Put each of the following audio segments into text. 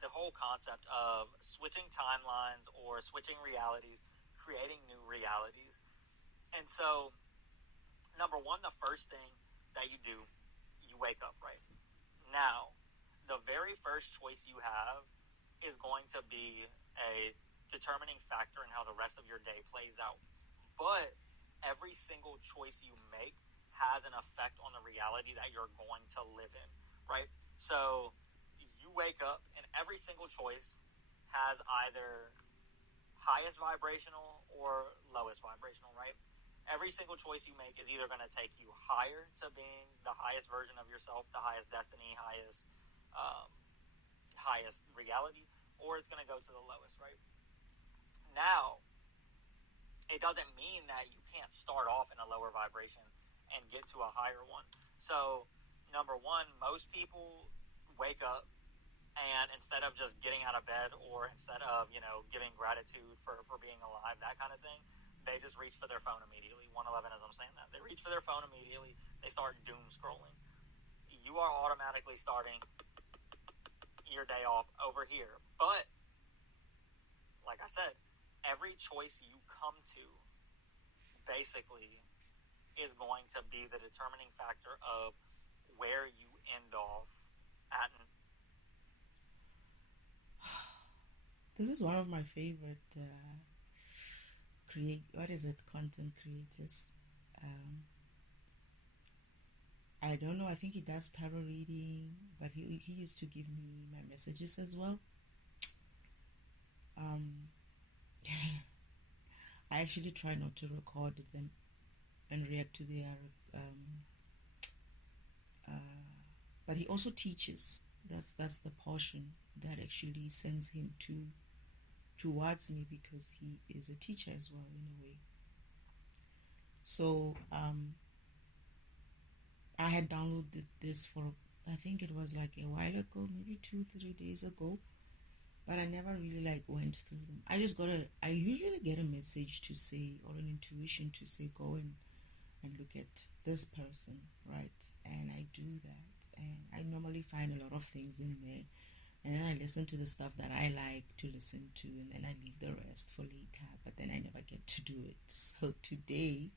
the whole concept of switching timelines or switching realities, creating new realities. And so, number one, the first thing that you do, you wake up, right? Now, the very first choice you have is going to be a determining factor in how the rest of your day plays out. But every single choice you make has an effect on the reality that you're going to live in, right? So you wake up, and every single choice has either highest vibrational or lowest vibrational, right? Every single choice you make is either going to take you higher to being the highest version of yourself, the highest destiny, um, highest reality, or it's going to go to the lowest, right? Now, it doesn't mean that you can't start off in a lower vibration and get to a higher one. So, number one, most people wake up and instead of just getting out of bed or instead of, giving gratitude for being alive, that kind of thing, they just reach for their phone immediately. 111 as I'm saying that. They reach for their phone immediately. They start doom scrolling. You are automatically starting your day off over here. But, like I said, every choice you come to basically is going to be the determining factor of where you end off at. This is one of my favorite content creators. I don't know, I think he does tarot reading, but he used to give me my messages as well. I actually try not to record them and react to their but he also teaches. That's the portion that actually sends him towards me, because he is a teacher as well in a way. So I had downloaded this for, I think it was like a while ago, maybe 2-3 days ago, but I never really went through them. I usually get a message to say, or an intuition to say, go and look at this person, right? And I do that, and I normally find a lot of things in there, and then I listen to the stuff that I like to listen to, and then I leave the rest for later, but then I never get to do it. So today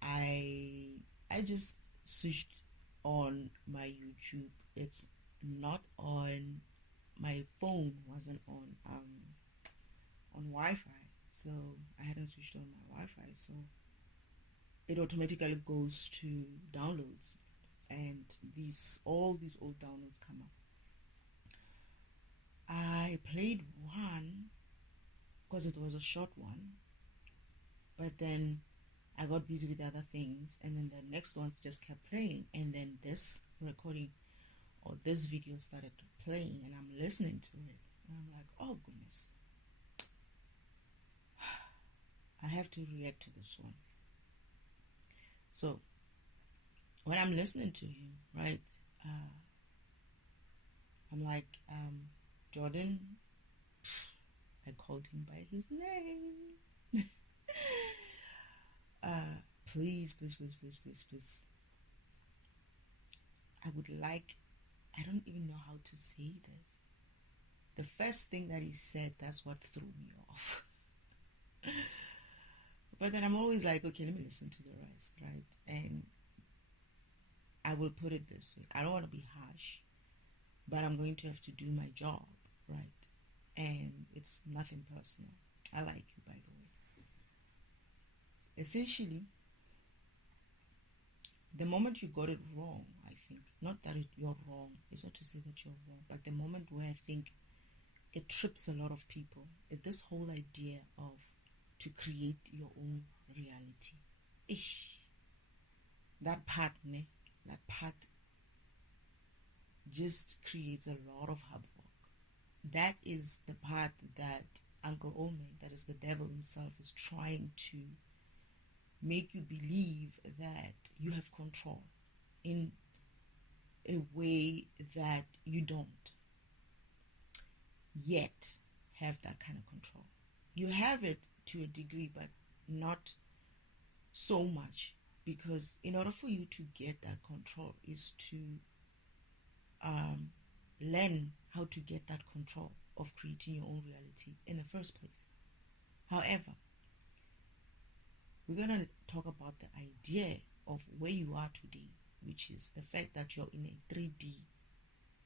I just switched on my YouTube. It's not on, my phone wasn't on Wi-Fi, so I hadn't switched on my Wi-Fi, so it automatically goes to downloads, and all these old downloads come up. I played one because it was a short one, but then I got busy with other things, and then the next ones just kept playing, and then this recording or this video started playing, and I'm listening to it, and I'm like, oh goodness, I have to react to this one. So when I'm listening to him, right, I'm like, Jordan, I called him by his name. Please, I don't even know how to say this. The first thing that he said, that's what threw me off. But then I'm always like, okay, let me listen to the rest, right? And I will put it this way. I don't want to be harsh, but I'm going to have to do my job, right? And it's nothing personal. I like you, by the way. Essentially, the moment you got it wrong, I think, not that you're wrong, it's not to say that you're wrong, but the moment where I think it trips a lot of people, is this whole idea of to create your own reality. That part just creates a lot of havoc. That is the part that Uncle Ome, that is the devil himself, is trying to make you believe that you have control in a way that you don't yet have that kind of control. You have it to a degree, but not so much, because in order for you to get that control is to learn how to get that control of creating your own reality in the first place. However, we're going to talk about the idea of where you are today, which is the fact that you're in a 3D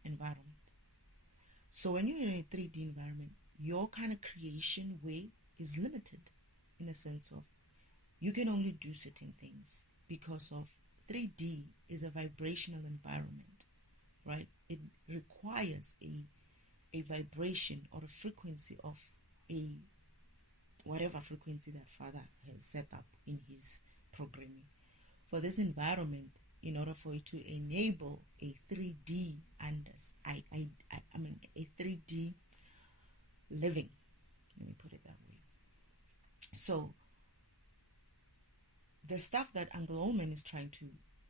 environment. So when you're in a 3D environment, your kind of creation way is limited in a sense of you can only do certain things because of 3D is a vibrational environment, right? It requires a vibration or a frequency of a whatever frequency that Father has set up in his programming. For this environment, in order for it to enable a 3D a 3D living, let me put it that way. So the stuff that Uncle Omen is trying to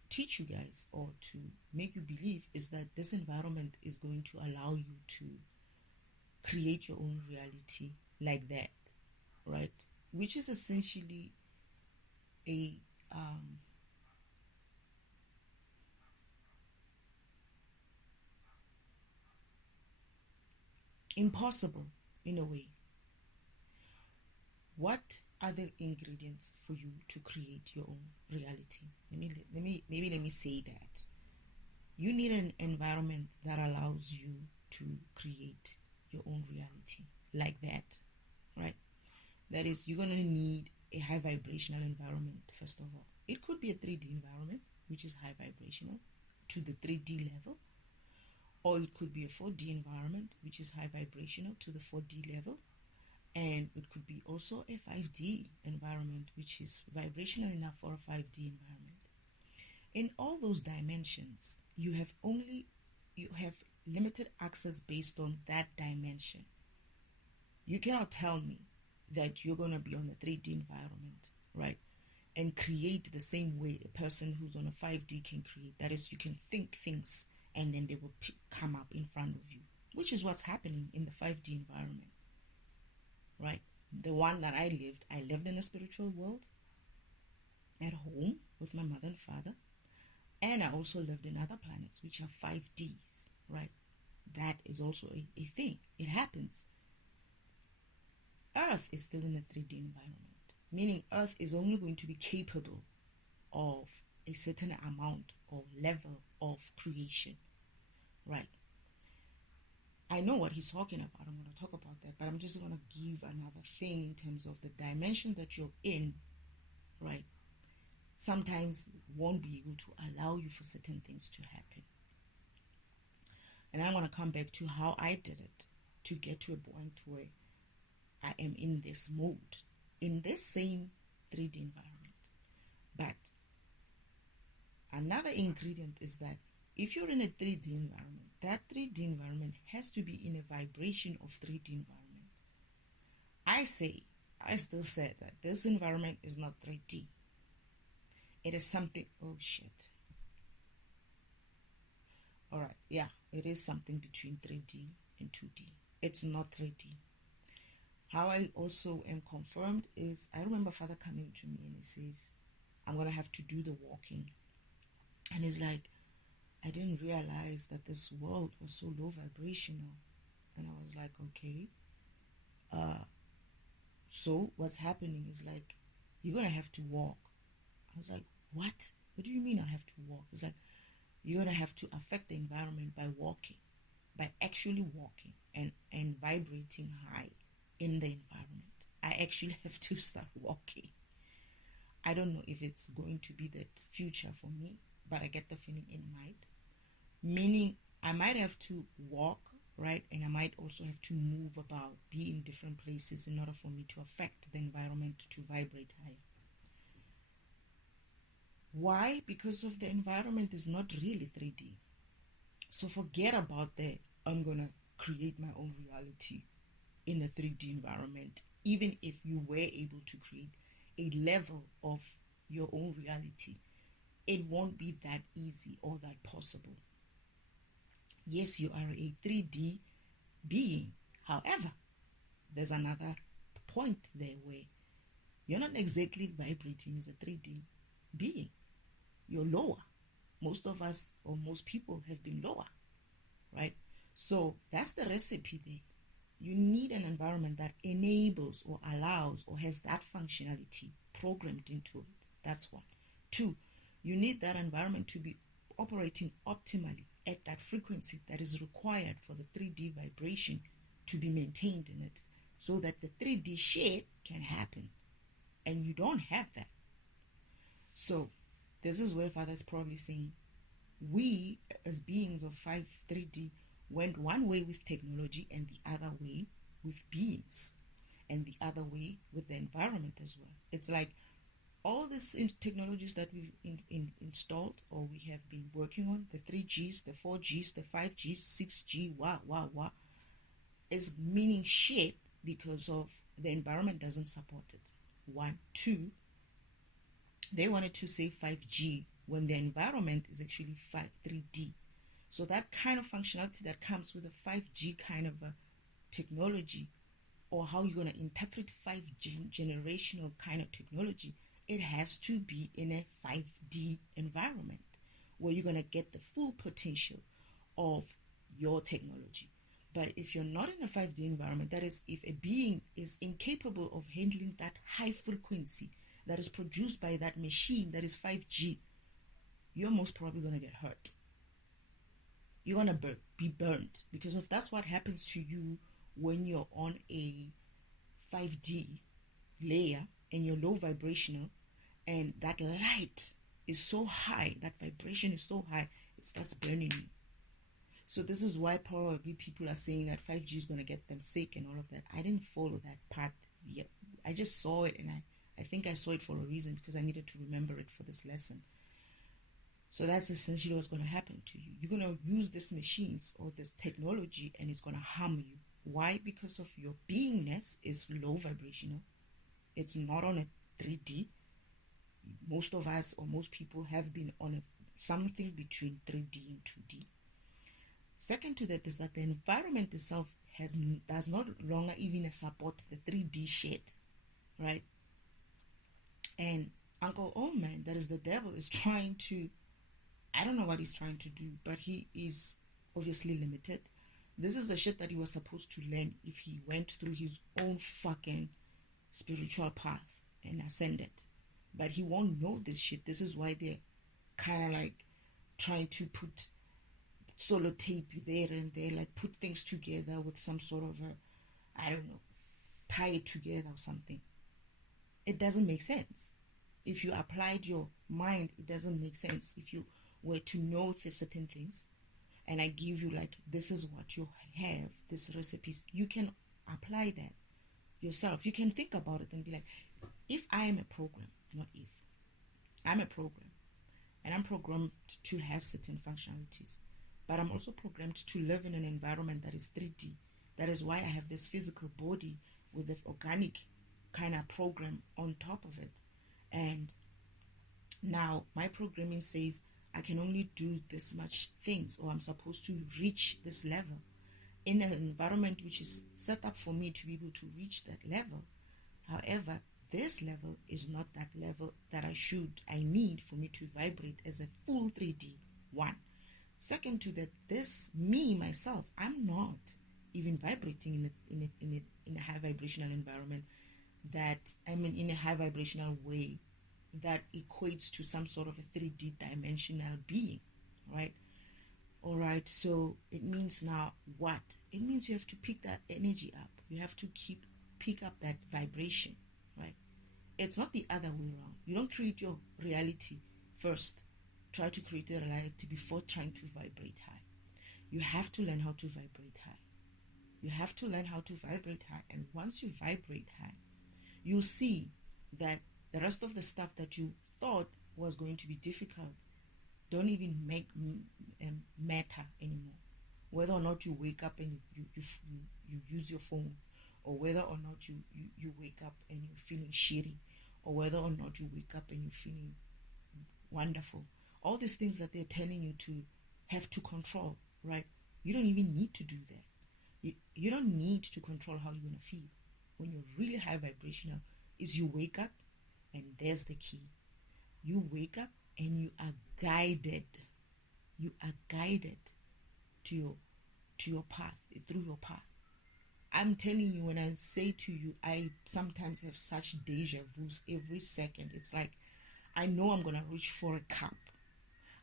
teach you guys or to make you believe is that this environment is going to allow you to create your own reality like that, right? Which is essentially a impossible in a way. What are the ingredients for you to create your own reality? Let me say that. You need an environment that allows you to create your own reality like that, right? That is, you're going to need a high vibrational environment, first of all. It could be a 3D environment, which is high vibrational to the 3D level, or it could be a 4D environment, which is high vibrational to the 4D level, and it could be also a 5D environment, which is vibrational enough for a 5D environment. In all those dimensions, you have limited access based on that dimension. You cannot tell me that you're going to be on the 3D environment, right, and create the same way a person who's on a 5D can create. That is, you can think things and then they will come up in front of you, which is what's happening in the 5D environment, right? The one that I lived in a spiritual world at home with my mother and father, and I also lived in other planets, which are 5Ds, right? That is also a thing. It happens. Earth is still in a 3D environment, meaning Earth is only going to be capable of a certain amount or level of creation, right? I know what he's talking about. I'm going to talk about that, but I'm just going to give another thing in terms of the dimension that you're in, right? Sometimes won't be able to allow you for certain things to happen. And I want to come back to how I did it to get to a point where I am in this mode, in this same 3D environment. But another ingredient is that if you're in a 3D environment, that 3D environment has to be in a vibration of 3D environment. I still say that this environment is not 3D. It is something, oh shit. Alright, yeah, it is something between 3D and 2D. It's not 3D. How I also am confirmed is, I remember Father coming to me and he says, I'm going to have to do the walking. And he's like, I didn't realize that this world was so low vibrational. And I was like, okay. So what's happening is like, you're going to have to walk. I was like, what? What do you mean I have to walk? It's like, you're going to have to affect the environment by walking, by actually walking and vibrating high in the environment. I actually have to start walking. I don't know if it's going to be the future for me, but I get the feeling it might. Meaning, I might have to walk, right? And I might also have to move about, be in different places in order for me to affect the environment to vibrate high. Why? Because of the environment is not really 3D. So forget about the, I'm going to create my own reality in a 3D environment. Even if you were able to create a level of your own reality, it won't be that easy or that possible. Yes, you are a 3D being. However, there's another point there where you're not exactly vibrating as a 3D being. You're lower. Most of us, or most people, have been lower, right? So So that's the recipe there. You need an environment that enables or allows or has that functionality programmed into it. That's one. Two, you need that environment to be operating optimally at that frequency that is required for the 3D vibration to be maintained in it so that the 3D shit can happen. And you don't have that. So this is where Father is probably saying, we as beings of 3D went one way with technology and the other way with beings and the other way with the environment as well. It's like all these technologies that we've installed or we have been working on, the 3Gs, the 4Gs, the 5Gs, 6G, is meaning shit because of the environment doesn't support it. One. Two, they wanted to say 5G when the environment is actually 3D. So that kind of functionality that comes with a 5G kind of a technology, or how you're going to interpret 5G generational kind of technology, it has to be in a 5D environment where you're going to get the full potential of your technology. But if you're not in a 5D environment, that is, if a being is incapable of handling that high frequency that is produced by that machine that is 5G, you're most probably going to get hurt. You're going to be burnt, because if that's what happens to you when you're on a 5D layer and you're low vibrational and that light is so high, that vibration is so high, it starts burning you. So this is why probably people are saying that 5G is going to get them sick and all of that. I didn't follow that part yet. I just saw it, and I think I saw it for a reason, because I needed to remember it for this lesson. So that's essentially what's going to happen to you. You're going to use these machines or this technology and it's going to harm you. Why? Because of your beingness is low vibrational. It's not on a 3D. Most of us, or most people, have been on something between 3D and 2D. Second to that is that the environment itself does not longer even support the 3D shit, right? And Uncle Old Man, that is the devil, is trying to, I don't know what he's trying to do, but he is obviously limited. This is the shit that he was supposed to learn if he went through his own fucking spiritual path and ascended. But he won't know this shit. This is why they're kind of like trying to put solo tape there and there, like put things together with some sort of a, I don't know, tie it together or something. It doesn't make sense. If you applied your mind, it doesn't make sense. If you were to know certain things, and I give you like, this is what you have, this recipes, you can apply that yourself. You can think about it and be like, if I am a program, not if, I'm a program, and I'm programmed to have certain functionalities, but I'm also programmed to live in an environment that is 3D. That is why I have this physical body with the organic kind of program on top of it. And now my programming says I can only do this much things, or I'm supposed to reach this level in an environment which is set up for me to be able to reach that level. However, this level is not that level that I need for me to vibrate as a full 3D. One. Second to that, this me, myself, I'm not even vibrating in a high vibrational environment that, I mean, in a high vibrational way that equates to some sort of a 3D dimensional being, right? All right, so it means now what? It means you have to pick that energy up. You have to pick up that vibration, right? It's not the other way around. You don't create your reality first. Try to create a reality before trying to vibrate high. You have to learn how to vibrate high. You have to learn how to vibrate high. And once you vibrate high, you'll see that the rest of the stuff that you thought was going to be difficult don't even make matter anymore. Whether or not you wake up and you use your phone, or whether or not you wake up and you're feeling shitty, or whether or not you wake up and you're feeling wonderful. All these things that they're telling you to have to control, right? You don't even need to do that. You don't need to control how you're going to feel. When you're really high vibrational, is you wake up, and there's the key. You wake up and you are guided. You are guided to to your path, through your path. I'm telling you, when I say to you, I sometimes have such deja vus every second. It's like, I know I'm going to reach for a cup.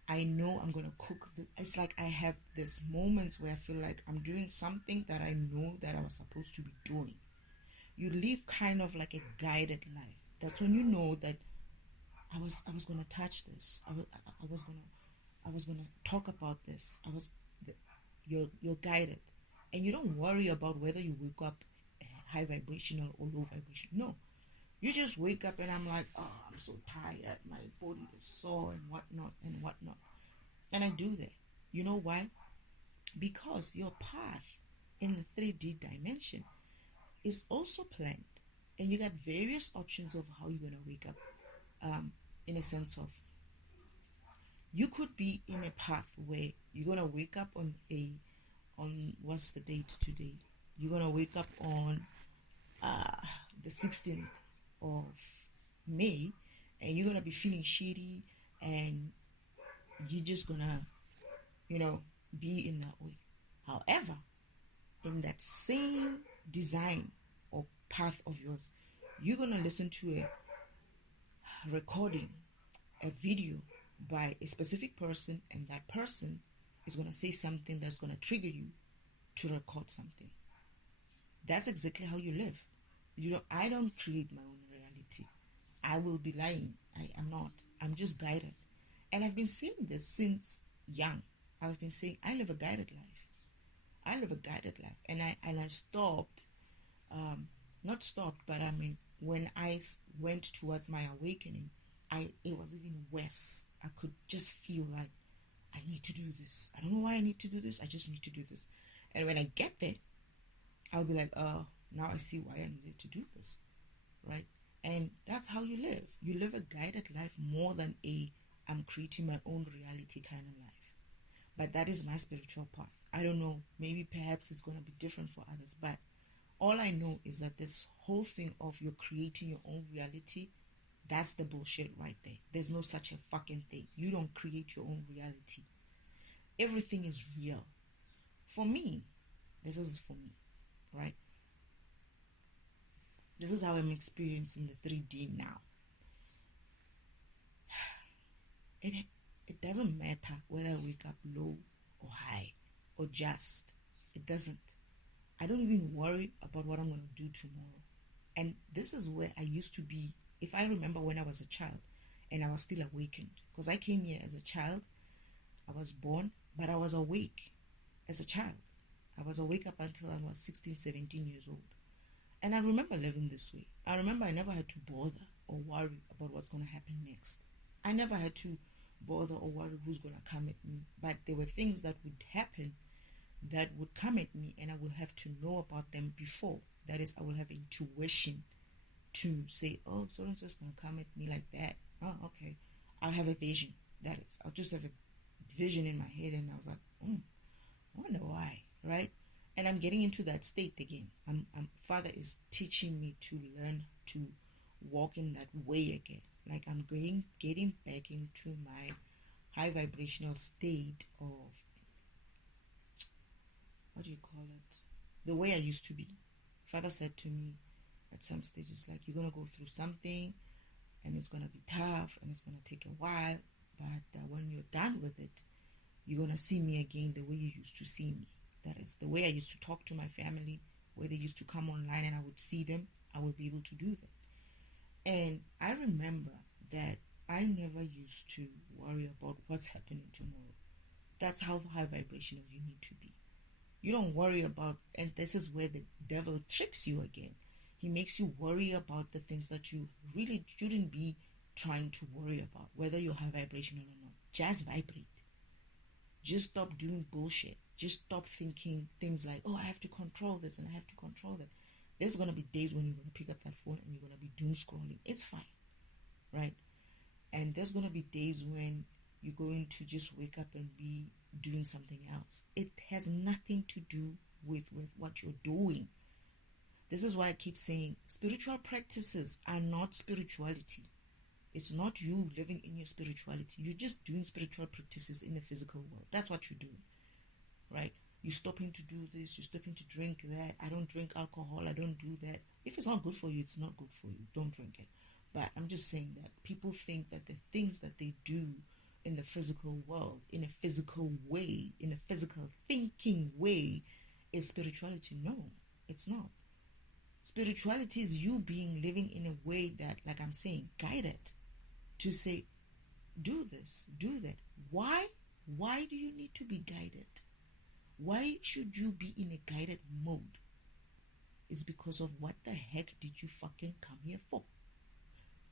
I know I'm going to cook. It's like I have these moments where I feel like I'm doing something that I know that I was supposed to be doing. You live kind of like a guided life. That's when you know that I was going to touch this. I was going to talk about this. You're guided. And you don't worry about whether you wake up high vibrational or low vibration. No. You just wake up and I'm like, oh, I'm so tired. My body is sore and whatnot and whatnot. And I do that. You know why? Because your path in the 3D dimension is also planned. And you got various options of how you're going to wake up. In a sense of, you could be in a path where you're going to wake up on what's the date today? You're going to wake up on the 16th of May, and you're going to be feeling shitty, and you're just going to, be in that way. However, in that same design or path of yours, you're going to listen to a recording, a video by a specific person, and that person is going to say something that's going to trigger you to record something. That's exactly how you live. I don't create my own reality. I will be lying. I am not. I'm just guided. And I've been saying this since young. I've been saying I live a guided life. I live a guided life. And I stopped, not stopped, but I mean, when I went towards my awakening, it was even worse. I could just feel like, I need to do this. I don't know why I need to do this. I just need to do this. And when I get there, I'll be like, oh, now I see why I needed to do this, right? And that's how you live. You live a guided life more than I'm creating my own reality kind of life. But that is my spiritual path. I don't know. Maybe perhaps it's going to be different for others. But all I know is that this whole thing of you're creating your own reality, that's the bullshit right there. There's no such a fucking thing. You don't create your own reality. Everything is real. For me, this is for me, right? This is how I'm experiencing the 3D now. It doesn't matter whether I wake up low or high or just. It doesn't. I don't even worry about what I'm going to do tomorrow. And this is where I used to be. If I remember when I was a child and I was still awakened, because I came here as a child, I was born, but I was awake as a child. I was awake up until I was 16, 17 years old. And I remember living this way. I remember I never had to bother or worry about what's going to happen next. I never had to bother or worry who's going to come at me. But there were things that would happen that would come at me, and I will have to know about them before. That is, I will have intuition to say, oh, so-and-so is going to come at me like that. Oh, okay. I'll have a vision. That is, I'll just have a vision in my head, and I was like, I wonder why, right? And I'm getting into that state again. Father is teaching me to learn to walk in that way again. Like I'm getting back into my high vibrational state of, what do you call it? The way I used to be. Father said to me at some stages, like, you're going to go through something and it's going to be tough and it's going to take a while. But when you're done with it, you're going to see me again the way you used to see me. That is, the way I used to talk to my family, where they used to come online and I would see them, I would be able to do that. And I remember that I never used to worry about what's happening tomorrow. That's how high vibrational you need to be. You don't worry about, and this is where the devil tricks you again. He makes you worry about the things that you really shouldn't be trying to worry about, whether you're high vibrational or not. Just vibrate. Just stop doing bullshit. Just stop thinking things like, oh, I have to control this and I have to control that. There's going to be days when you're going to pick up that phone and you're going to be doom scrolling. It's fine, right? And there's going to be days when you're going to just wake up and be doing something else. It has nothing to do with what you're doing. This is why I keep saying spiritual practices are not spirituality. It's not you living in your spirituality. You're just doing spiritual practices in the physical world. That's what you're doing, right? You're stopping to do this. You're stopping to drink that. I don't drink alcohol. I don't do that. If it's not good for you, it's not good for you. Don't drink it. But I'm just saying that people think that the things that they do in the physical world, in a physical way, in a physical thinking way, is spirituality. No, it's not. Spirituality is you being living in a way that, like I'm saying, guided to say, do this, do that. Why? Why do you need to be guided? Why should you be in a guided mode? It's because of what the heck did you fucking come here for?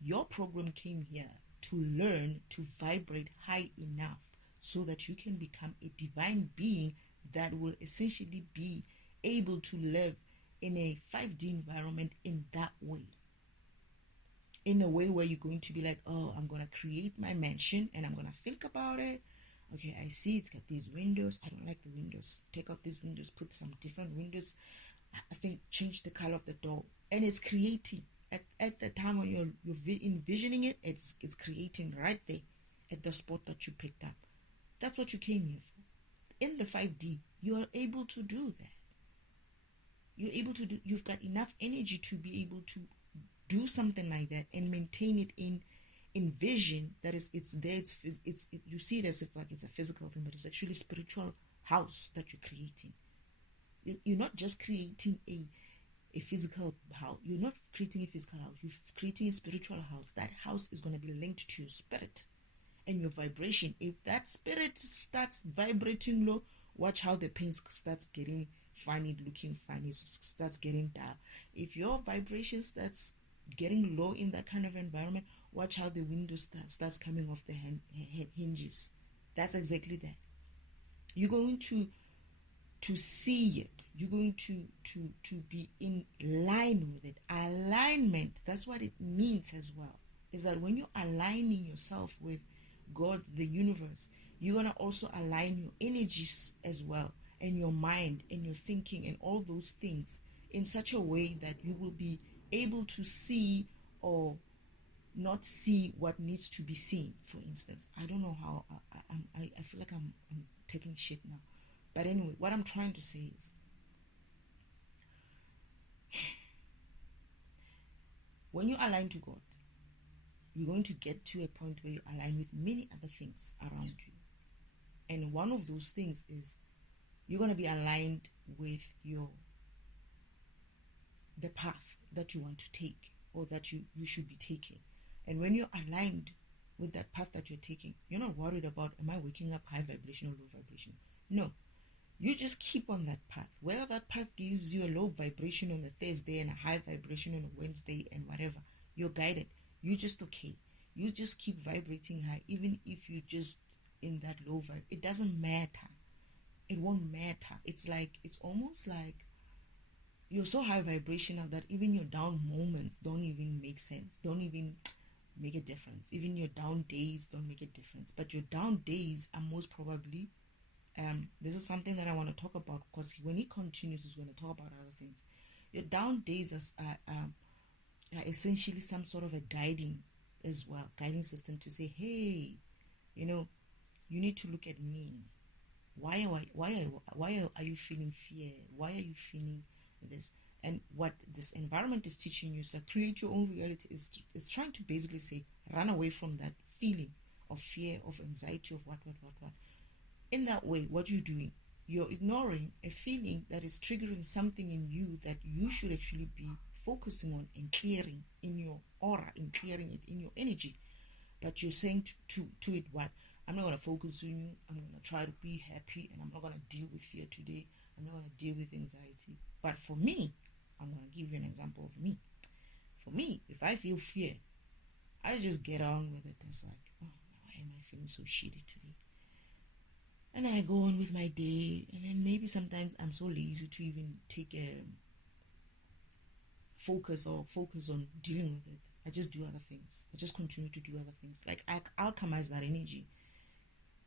Your program came here to learn to vibrate high enough so that you can become a divine being that will essentially be able to live in a 5D environment in that way. In a way where you're going to be like, oh, I'm going to create my mansion and I'm going to think about it. Okay, I see it's got these windows. I don't like the windows. Take out these windows, put some different windows. I think change the color of the door. And it's creating. At the time when you're envisioning it, it's creating right there at the spot that you picked up. That's what you came here for. In the 5D, you are able to do that. You're able to do. You've got enough energy to be able to do something like that and maintain it in vision. That is, it's there. You see it as if like it's a physical thing, but it's actually a spiritual house that you're creating. You're not just creating a physical house. You're not creating a physical house. You're creating a spiritual house. That house is going to be linked to your spirit and your vibration. If that spirit starts vibrating low, watch how the paint starts getting funny, looking funny, starts getting dark. If your vibration starts getting low in that kind of environment, watch how the window starts coming off the hinges. That's exactly that. You're going to see it. You're going to be in line with it. Alignment, that's what it means as well. Is that when you're aligning yourself with God, the universe, you're going to also align your energies as well, and your mind and your thinking and all those things in such a way that you will be able to see or not see what needs to be seen. For instance, I don't know how I feel like I'm taking shit now. But anyway, what I'm trying to say is, when you align to God, you're going to get to a point where you align with many other things around you. And one of those things is you're going to be aligned with the path that you want to take, or that you should be taking. And when you're aligned with that path that you're taking, you're not worried about, am I waking up high vibration or low vibration? No. You just keep on that path. Whether that path gives you a low vibration on the Thursday and a high vibration on a Wednesday and whatever, you're guided. You're just okay. You just keep vibrating high, even if you're just in that low vibe. It doesn't matter. It won't matter. It's almost like you're so high vibrational that even your down moments don't even make sense. Don't even make a difference. Even your down days don't make a difference. But your down days are most probably, this is something that I want to talk about, because when he continues, he's going to talk about other things. Your down days are essentially some sort of a guiding system to say, hey, you need to look at me. Why are you feeling fear? Why are you feeling this? And what this environment is teaching you is like, create your own reality. Is trying to basically say, run away from that feeling of fear, of anxiety, of what. In that way, what you're doing, you're ignoring a feeling that is triggering something in you that you should actually be focusing on and clearing in your aura, and clearing it in your energy. But you're saying to it, what? I'm not going to focus on you. I'm going to try to be happy, and I'm not going to deal with fear today. I'm not going to deal with anxiety. But for me, I'm going to give you an example of me. For me, if I feel fear, I just get on with it. It's like, oh, why am I feeling so shitty today? And then I go on with my day, and then maybe sometimes I'm so lazy to even take a focus on dealing with it. I just do other things. I just continue to do other things. Like, I alchemize that energy.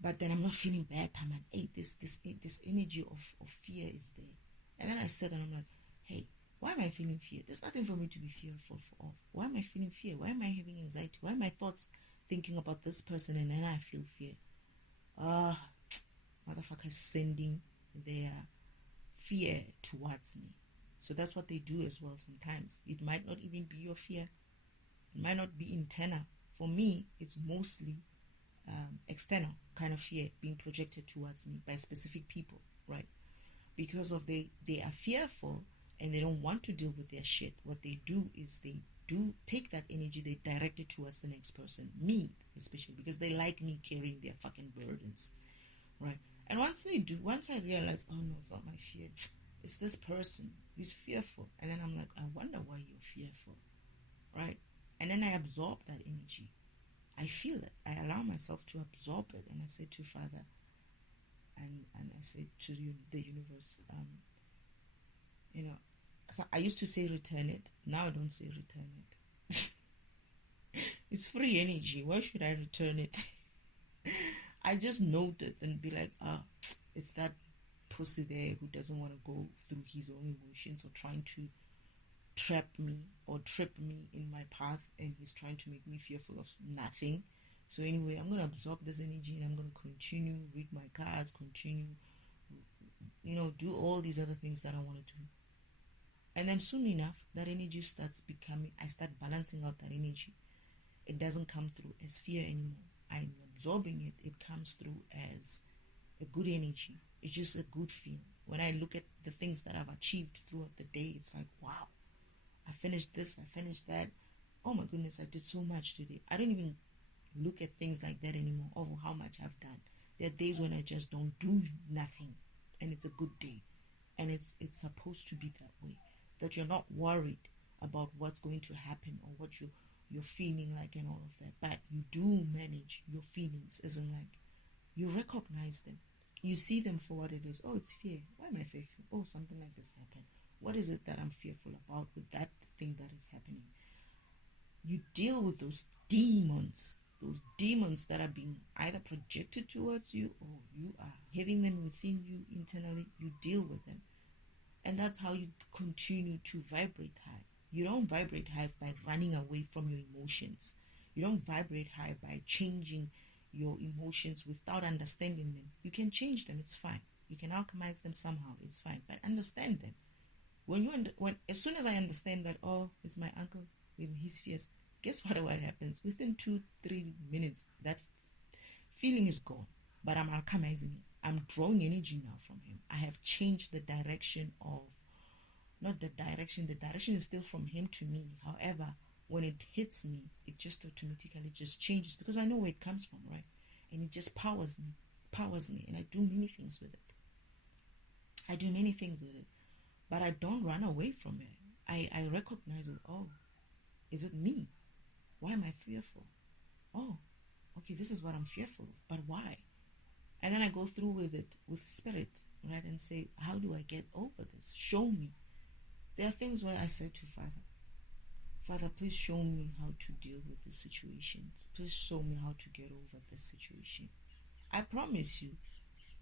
But then I'm not feeling bad. I'm like, hey, this energy of fear is there. And then I sit and I'm like, hey, why am I feeling fear? There's nothing for me to be fearful of. Why am I feeling fear? Why am I having anxiety? Why are my thoughts thinking about this person and then I feel fear? Motherfucker sending their fear towards me. So that's what they do as well sometimes. It might not even be your fear. It might not be internal. For me, it's mostly external kind of fear being projected towards me by specific people, right? Because of they are fearful and they don't want to deal with their shit. What they do is they do take that energy, they direct it towards the next person, me especially, because they like me carrying their fucking burdens, right? And once I realize, oh no, it's not my fear, it's this person who's fearful, and then I'm like, I wonder why you're fearful, right? And then I absorb that energy. I feel it. I allow myself to absorb it, and I say to Father, and I say to the universe, so I used to say return it. Now I don't say return it. It's free energy. Why should I return it? I just note it and be like, it's that pussy there who doesn't want to go through his own emotions or trying to trap me or trip me in my path, and he's trying to make me fearful of nothing. So anyway, I'm going to absorb this energy and I'm going to continue, read my cards, continue, do all these other things that I want to do. And then soon enough, that energy starts becoming, I start balancing out that energy. It doesn't come through as fear anymore. I'm absorbing it. It comes through as a good energy. It's just a good feeling. When I look at the things that I've achieved throughout the day, it's like, wow, I finished this, I finished that. Oh my goodness, I did so much today. I don't even look at things like that anymore, over how much I've done. There are days when I just don't do nothing, and it's a good day. And it's supposed to be that way. That you're not worried about what's going to happen or what you're feeling like and all of that. But you do manage your feelings, isn't like you recognize them. You see them for what it is. Oh, it's fear. Why am I fearful? Oh, something like this happened. What is it that I'm fearful about with that thing that is happening? You deal with those demons that are being either projected towards you or you are having them within you internally. You deal with them. And that's how you continue to vibrate high. You don't vibrate high by running away from your emotions. You don't vibrate high by changing your emotions without understanding them. You can change them, it's fine. You can alchemize them somehow, it's fine. But understand them. As soon as I understand that, oh, it's my uncle with his fears, guess what happens? Within 2-3 minutes, that feeling is gone. But I'm alchemizing it. I'm drawing energy now from him. I have changed the direction of, not the direction is still from him to me. However, when it hits me, it just automatically just changes because I know where it comes from, right? And it just powers me, and I do many things with it. But I don't run away from it. I recognize it. Oh, is it me? Why am I fearful? Oh, okay, this is what I'm fearful of, but why? And then I go through with it, with spirit, right? And say, how do I get over this? Show me. There are things where I say to Father, please show me how to deal with this situation. Please show me how to get over this situation. I promise you,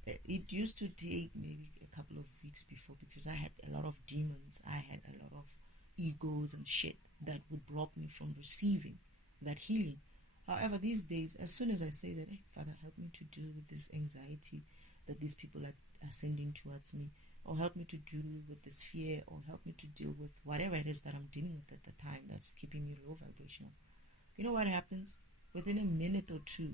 it used to take maybe a couple of weeks before, because I had a lot of demons. I had a lot of egos and shit that would block me from receiving that healing. However, these days, as soon as I say that, hey, Father, help me to deal with this anxiety that these people are sending towards me, or help me to deal with this fear, or help me to deal with whatever it is that I'm dealing with at the time that's keeping me low vibrational. You know what happens? Within a minute or two,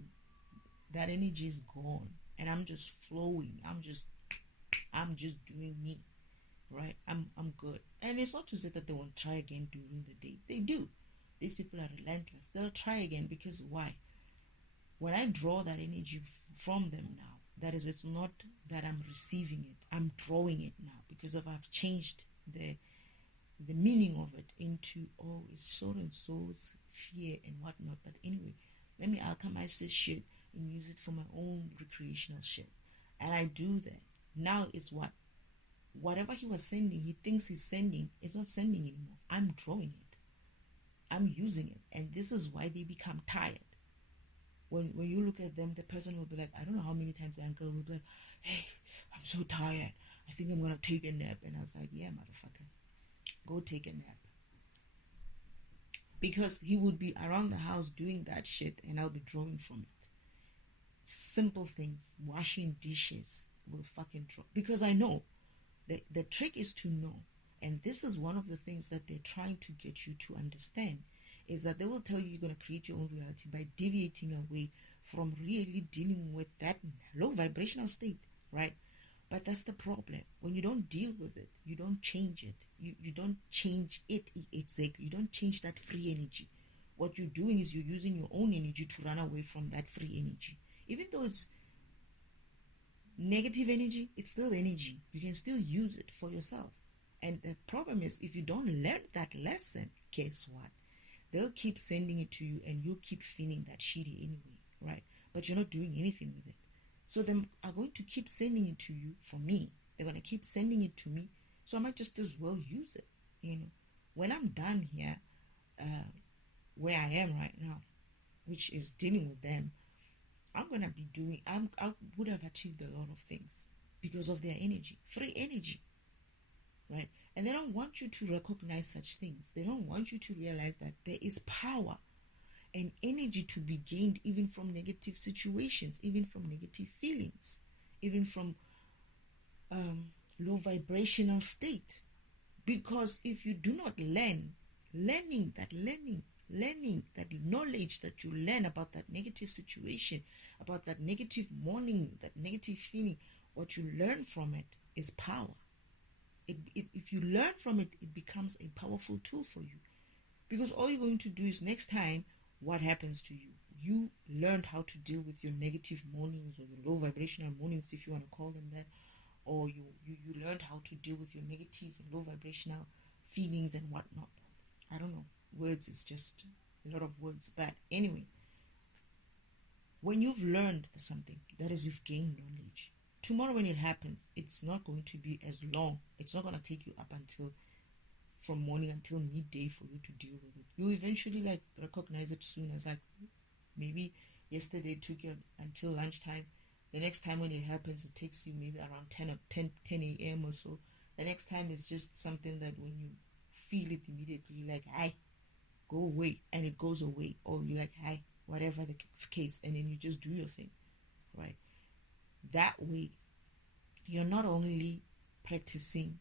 that energy is gone, and I'm just flowing. I'm just doing me, right? I'm good. And it's not to say that they won't try again during the day. They do. These people are relentless. They'll try again, because why? When I draw that energy from them now, that is, it's not that I'm receiving it. I'm drawing it now, because I've changed the meaning of it into, oh, it's so and so's fear and whatnot. But anyway, let me alchemize this shit and use it for my own recreational shit. And I do that. Now it's whatever he was sending, he thinks he's sending, it's not sending anymore. I'm drawing it. I'm using it. And this is why they become tired. When you look at them, the person will be like, I don't know how many times the uncle will be like, hey, I'm so tired. I think I'm going to take a nap. And I was like, yeah, motherfucker, go take a nap. Because he would be around the house doing that shit, and I'll be drawing from it. Simple things, washing dishes, will fucking drop. Because I know. The trick is to know. And this is one of the things that they're trying to get you to understand, is that they will tell you you're going to create your own reality by deviating away from really dealing with that low vibrational state, right? But that's the problem. When you don't deal with it, you don't change it. You don't change it exactly. You don't change that free energy. What you're doing is you're using your own energy to run away from that free energy. Even though it's negative energy, it's still energy. You can still use it for yourself. And the problem is, if you don't learn that lesson, guess what? They'll keep sending it to you and you'll keep feeling that shitty anyway, right? But you're not doing anything with it. So they are going to keep sending it to you for me. They're going to keep sending it to me. So I might just as well use it. When I'm done here, where I am right now, which is dealing with them, I'm going to be doing, I would have achieved a lot of things because of their energy, free energy, right? And they don't want you to recognize such things. They don't want you to realize that there is power and energy to be gained even from negative situations, even from negative feelings, even from low vibrational state. Because if you do not learning that knowledge that you learn about that negative situation, about that negative morning, that negative feeling, what you learn from it is power. If you learn from it, it becomes a powerful tool for you. Because all you're going to do is, next time, what happens to you? You learned how to deal with your negative mornings, or your low vibrational mornings, if you want to call them that, or you learned how to deal with your negative and low vibrational feelings and whatnot. I don't know. Words is just a lot of words. But anyway, when you've learned something, that is, you've gained knowledge. Tomorrow when it happens, it's not going to be as long. It's not going to take you up until from morning until midday for you to deal with it. You eventually recognize it soon as maybe yesterday took you until lunchtime. The next time when it happens, it takes you maybe around 10 a.m. or so. The next time is just something that when you feel it immediately, you're like, hi, go away, and it goes away. Or you're like, hi, whatever the case, and then you just do your thing, right? That way, you're not only practicing,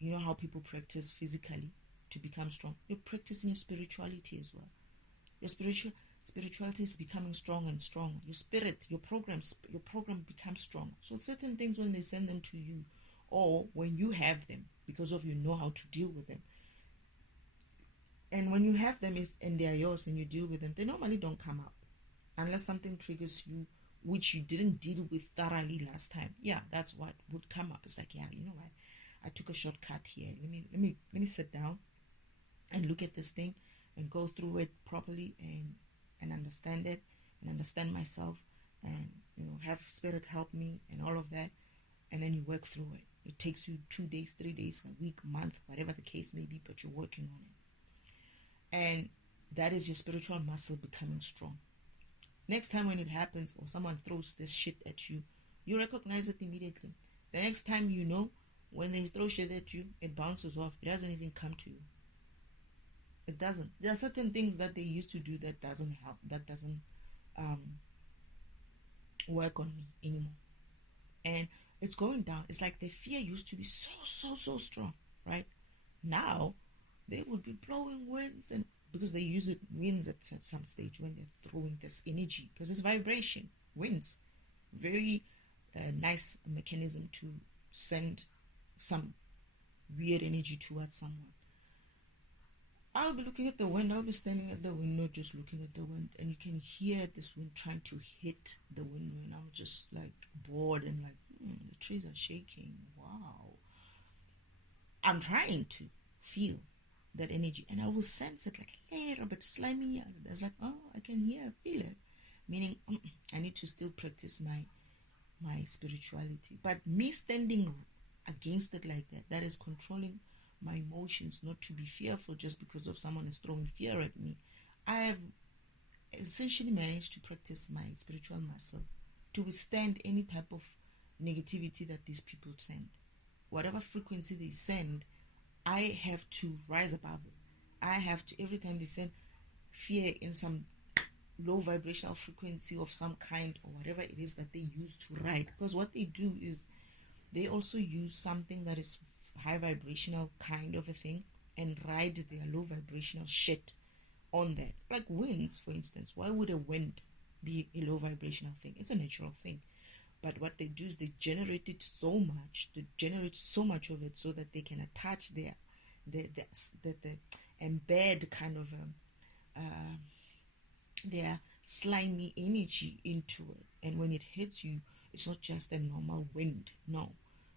you know how people practice physically to become strong, you're practicing your spirituality as well. Your spirituality is becoming strong and strong. Your spirit, your program becomes strong. So certain things, when they send them to you, or when you have them, because of you know how to deal with them, and when you have them and they are yours and you deal with them, they normally don't come up unless something triggers you which you didn't deal with thoroughly last time. Yeah, that's what would come up. It's like, yeah, you know what, I took a shortcut here. Let me sit down and look at this thing and go through it properly and understand it and understand myself, and have spirit help me and all of that. And then you work through it. It takes you 2 days, 3 days, a week, month, whatever the case may be, but you're working on it. And that is your spiritual muscle becoming strong. Next time when it happens, or someone throws this shit at you, you recognize it immediately. The next time, when they throw shit at you, it bounces off. It doesn't even come to you. It doesn't. There are certain things that they used to do that doesn't help, that doesn't work on me anymore. And it's going down. It's like the fear used to be so strong, right? Now, they would be blowing winds, and because they use it winds at some stage when they're throwing this energy, because it's vibration. Winds, very nice mechanism to send some weird energy towards someone. I'll be looking at the wind. I'll be standing at the window just looking at the wind, and you can hear this wind trying to hit the window, and I'm just bored and the trees are shaking. Wow. I'm trying to feel that energy, and I will sense it a little bit slimy. There's I can hear, feel it, meaning I need to still practice my spirituality. But me standing against it like that is controlling my emotions, not to be fearful just because of someone is throwing fear at me. I have essentially managed to practice my spiritual muscle to withstand any type of negativity that these people send. Whatever frequency they send, I have to rise above it. I have to, every time they send fear in some low vibrational frequency of some kind or whatever it is that they use to ride. Because what they do is they also use something that is high vibrational kind of a thing and ride their low vibrational shit on that. Like winds, for instance. Why would a wind be a low vibrational thing? It's a natural thing. But what they do is they generate it so much, they generate so much of it so that they can attach the embed kind of their slimy energy into it. And when it hits you, it's not just a normal wind. No,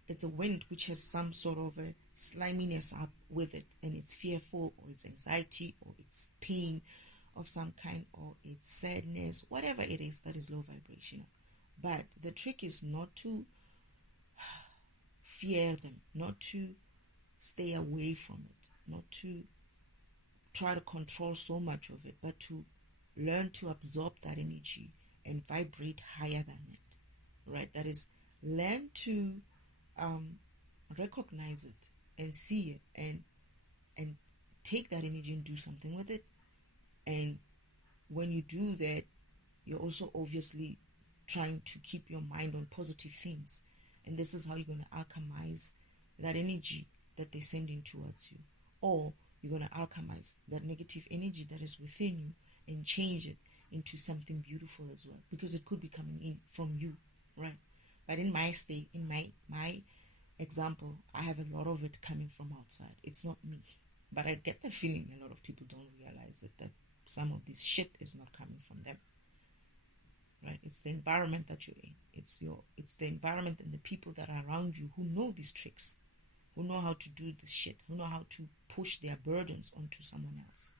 it's a wind which has some sort of a sliminess up with it, and it's fearful, or it's anxiety, or it's pain of some kind, or it's sadness, whatever it is that is low vibrational. But the trick is not to fear them, not to stay away from it, not to try to control so much of it, but to learn to absorb that energy and vibrate higher than it, right? That is, learn to recognize it and see it and take that energy and do something with it. And when you do that, you're also obviously trying to keep your mind on positive things. And this is how you're going to alchemize that energy that they're sending towards you. Or you're going to alchemize that negative energy that is within you and change it into something beautiful as well. Because it could be coming in from you, right? But in my state, in my example, I have a lot of it coming from outside. It's not me. But I get the feeling a lot of people don't realize it, that some of this shit is not coming from them. Right? It's the environment that you're in. It's the environment and the people that are around you who know these tricks, who know how to do this shit, who know how to push their burdens onto someone else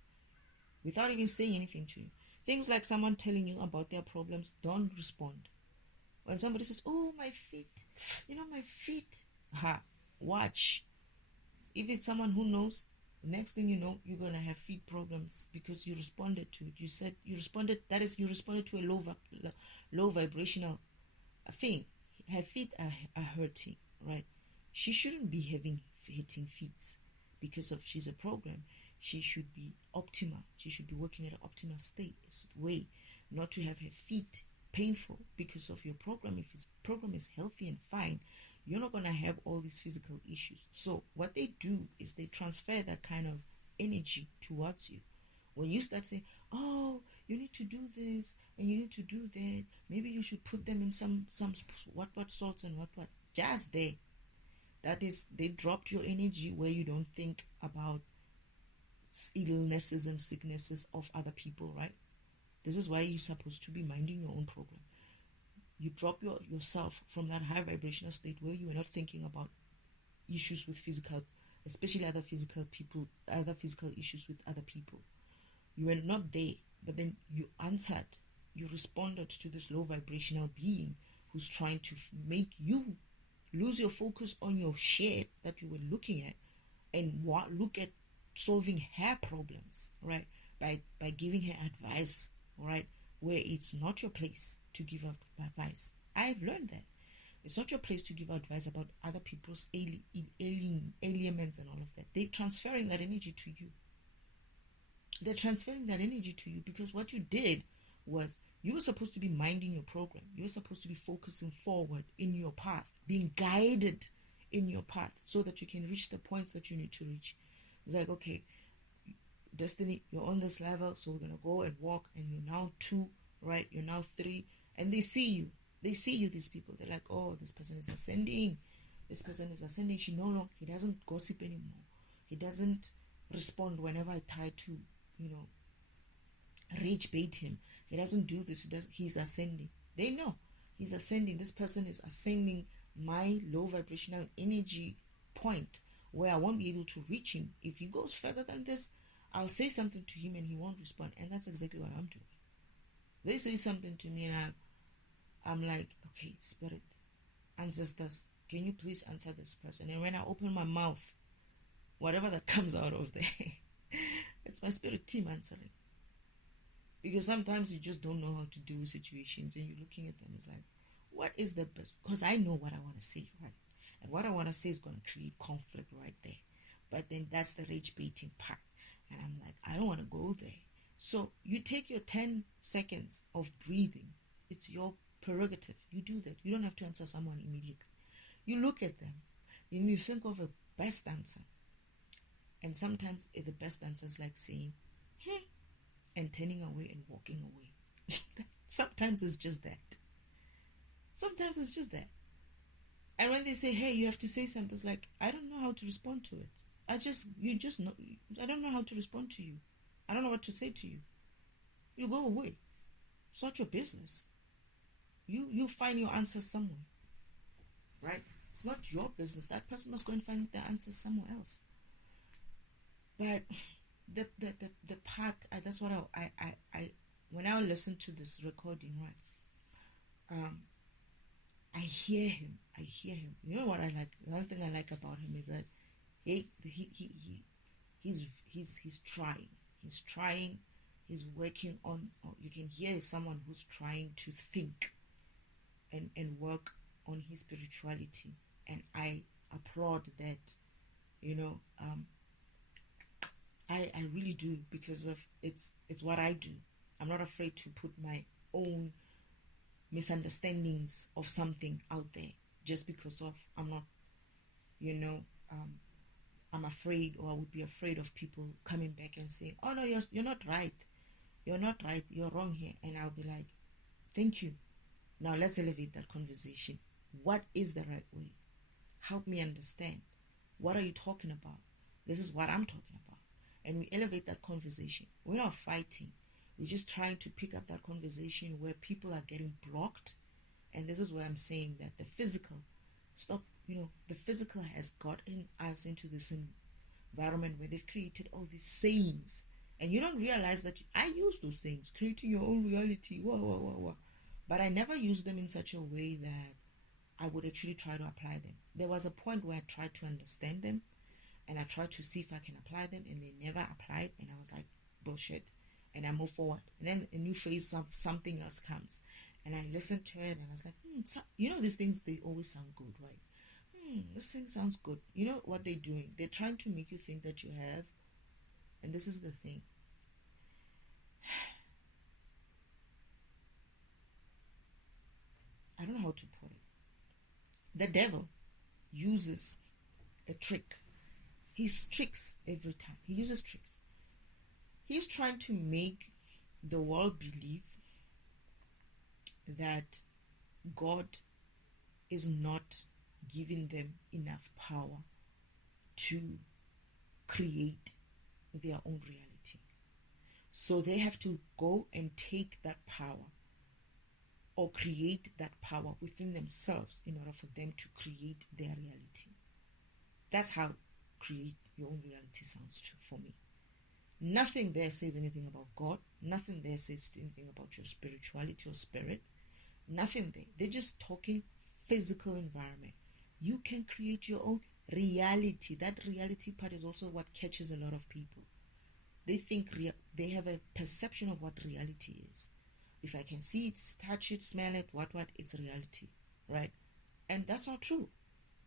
without even saying anything to you. Things like someone telling you about their problems, don't respond. When somebody says, oh, my feet, my feet. Watch. If it's someone who knows, the next thing you know, you're going to have feet problems because you responded to it. You responded to a low vibrational thing. Her feet are hurting, right? She shouldn't be hitting feet because she's a program. She should be optimal. She should be working at an optimal state way, not to have her feet painful because of your program. If his program is healthy and fine, you're not going to have all these physical issues. So what they do is they transfer that kind of energy towards you. When you start saying, oh, you need to do this and you need to do that, maybe you should put them in some what salts and what, just there. That is, they dropped your energy where you don't think about illnesses and sicknesses of other people, right? This is why you're supposed to be minding your own program. You drop yourself from that high vibrational state where you are not thinking about issues with physical, especially other physical issues with other people. You were not there, but then you answered, you responded to this low vibrational being who's trying to make you lose your focus on your shit that you were looking at and look at solving her problems, right? By giving her advice, right? Where it's not your place to give advice. I've learned that. It's not your place to give advice about other people's ailments and all of that. They're transferring that energy to you. They're transferring that energy to you because what you did was you were supposed to be minding your program. You were supposed to be focusing forward in your path, being guided in your path so that you can reach the points that you need to reach. It's like, okay, Destiny, you're on this level, so we're going to go and walk, and you're now 2, right? You're now 3, and they see you. They see you, these people. They're like, oh, this person is ascending. This person is ascending. He doesn't gossip anymore. He doesn't respond whenever I try to, rage bait him. He doesn't do this. He's ascending. They know he's ascending. This person is ascending my low vibrational energy point where I won't be able to reach him. If he goes further than this, I'll say something to him and he won't respond. And that's exactly what I'm doing. They say something to me and I'm like, okay, spirit, ancestors, can you please answer this person? And when I open my mouth, whatever that comes out of there, it's my spirit team answering. Because sometimes you just don't know how to deal with situations and you're looking at them, it's like, what is the best? Because I know what I want to say, right? And what I want to say is going to create conflict right there. But then that's the rage baiting part. And I'm like, I don't want to go there So you take your 10 seconds of breathing. It's your prerogative. You do that. You don't have to answer someone immediately. You look at them and you think of a best answer. And sometimes the best answer is like saying, and turning away and walking away. Sometimes it's just that. Sometimes it's just that. And when they say, hey, you have to say something, it's like, I don't know how to respond to it. I don't know how to respond to you. I don't know what to say to you. You go away. It's not your business. You find your answers somewhere. Right? It's not your business. That person must go and find the answers somewhere else. But the part, that's what I when I listen to this recording, right? I hear him. You know what I like? The other thing I like about him is that he's trying. He's trying. He's working on. You can hear someone who's trying to think and work on his spirituality, and I applaud that. I really do, because of it's what I do. I'm not afraid to put my own misunderstandings of something out there just because of I'm afraid, or I would be afraid of people coming back and saying, oh no, you're not right, you're wrong here. And I'll be like, thank you, now let's elevate that conversation. What is the right way? Help me understand. What are you talking about? This is what I'm talking about. And we elevate that conversation. We're not fighting. We're just trying to pick up that conversation where people are getting blocked. And this is where I'm saying that the physical has gotten us into this environment where they've created all these sayings. And you don't realize that I use those things, creating your own reality. Whoa. But I never use them in such a way that I would actually try to apply them. There was a point where I tried to understand them, and I tried to see if I can apply them, and they never applied. And I was like, bullshit. And I move forward. And then a new phase of something else comes. And I listened to it, and I was like, these things, they always sound good, right? This thing sounds good. You know what they're doing? They're trying to make you think that you have. And this is the thing. I don't know how to put it. The devil uses a trick. He tricks every time. He uses tricks. He's trying to make the world believe that God is not giving them enough power to create their own reality. So they have to go and take that power, or create that power within themselves in order for them to create their reality. That's how create your own reality sounds for me. Nothing there says anything about God. Nothing there says anything about your spirituality or spirit. Nothing there. They're just talking physical environment. You can create your own reality. That reality part is also what catches a lot of people. They think they have a perception of what reality is. If I can see it, touch it, smell it, what, it's reality, right? And that's not true.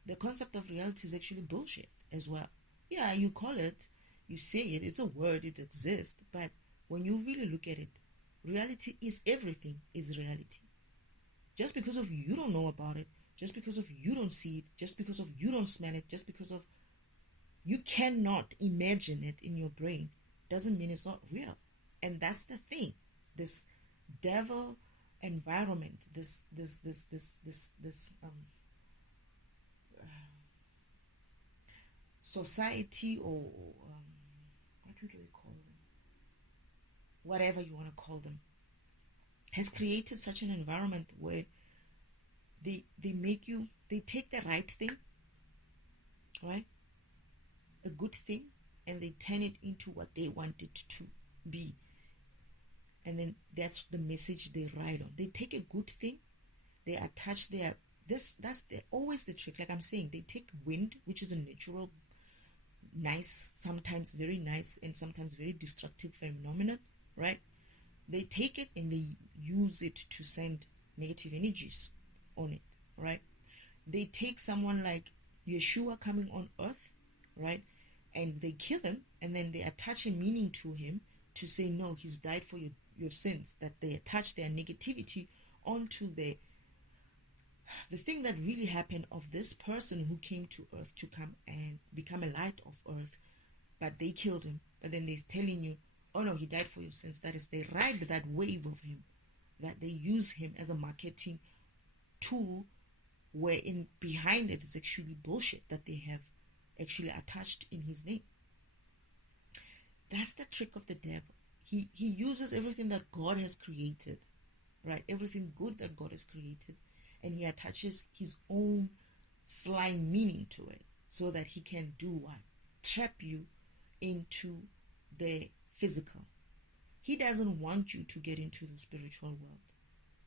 The concept of reality is actually bullshit as well. Yeah, you call it, you say it, it's a word, it exists. But when you really look at it, reality is everything is reality. Just because of you don't know about it, just because of you don't see it, just because of you don't smell it, just because of you cannot imagine it in your brain, doesn't mean it's not real. And that's the thing. This devil environment, this society, or what do they call them? Whatever you want to call them, has created such an environment where they take the right thing, right? A good thing, and they turn it into what they want it to be. And then that's the message they ride on. They take a good thing, they attach always the trick. Like I'm saying, they take wind, which is a natural, nice, sometimes very nice, and sometimes very destructive phenomenon, right? They take it and they use it to send negative energies on it, right? They take someone like Yeshua coming on earth, right? And they kill him, and then they attach a meaning to him, to say, no, he's died for your sins, that they attach their negativity onto the thing that really happened of this person who came to earth to come and become a light of earth, but they killed him. But then they're telling you, oh no, he died for your sins. That is, they ride that wave of him, that they use him as a marketing tool, wherein behind it is actually bullshit that they have actually attached in his name. That's the trick of the devil. He uses everything that God has created, right? Everything good that God has created, and he attaches his own sly meaning to it, so that he can do what? Trap you into the physical. He doesn't want you to get into the spiritual world.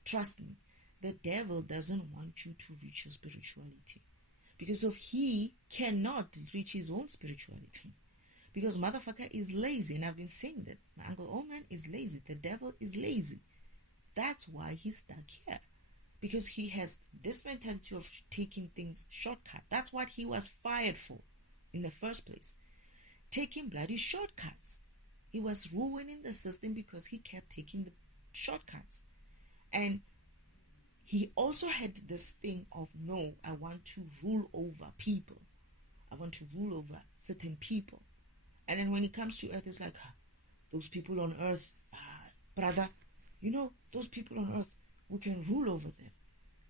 Trust me, the devil doesn't want you to reach your spirituality, because of he cannot reach his own spirituality, because motherfucker is lazy. And I've been saying that my Uncle Oldman is lazy. The devil is lazy. That's why he's stuck here, because he has this mentality of taking things shortcut. That's what he was fired for in the first place, taking bloody shortcuts. He was ruining the system because he kept taking the shortcuts. And he also had this thing of, no, I want to rule over people. I want to rule over certain people. And then when it comes to earth, it's like, those people on earth, brother, you know, those people on earth, we can rule over them.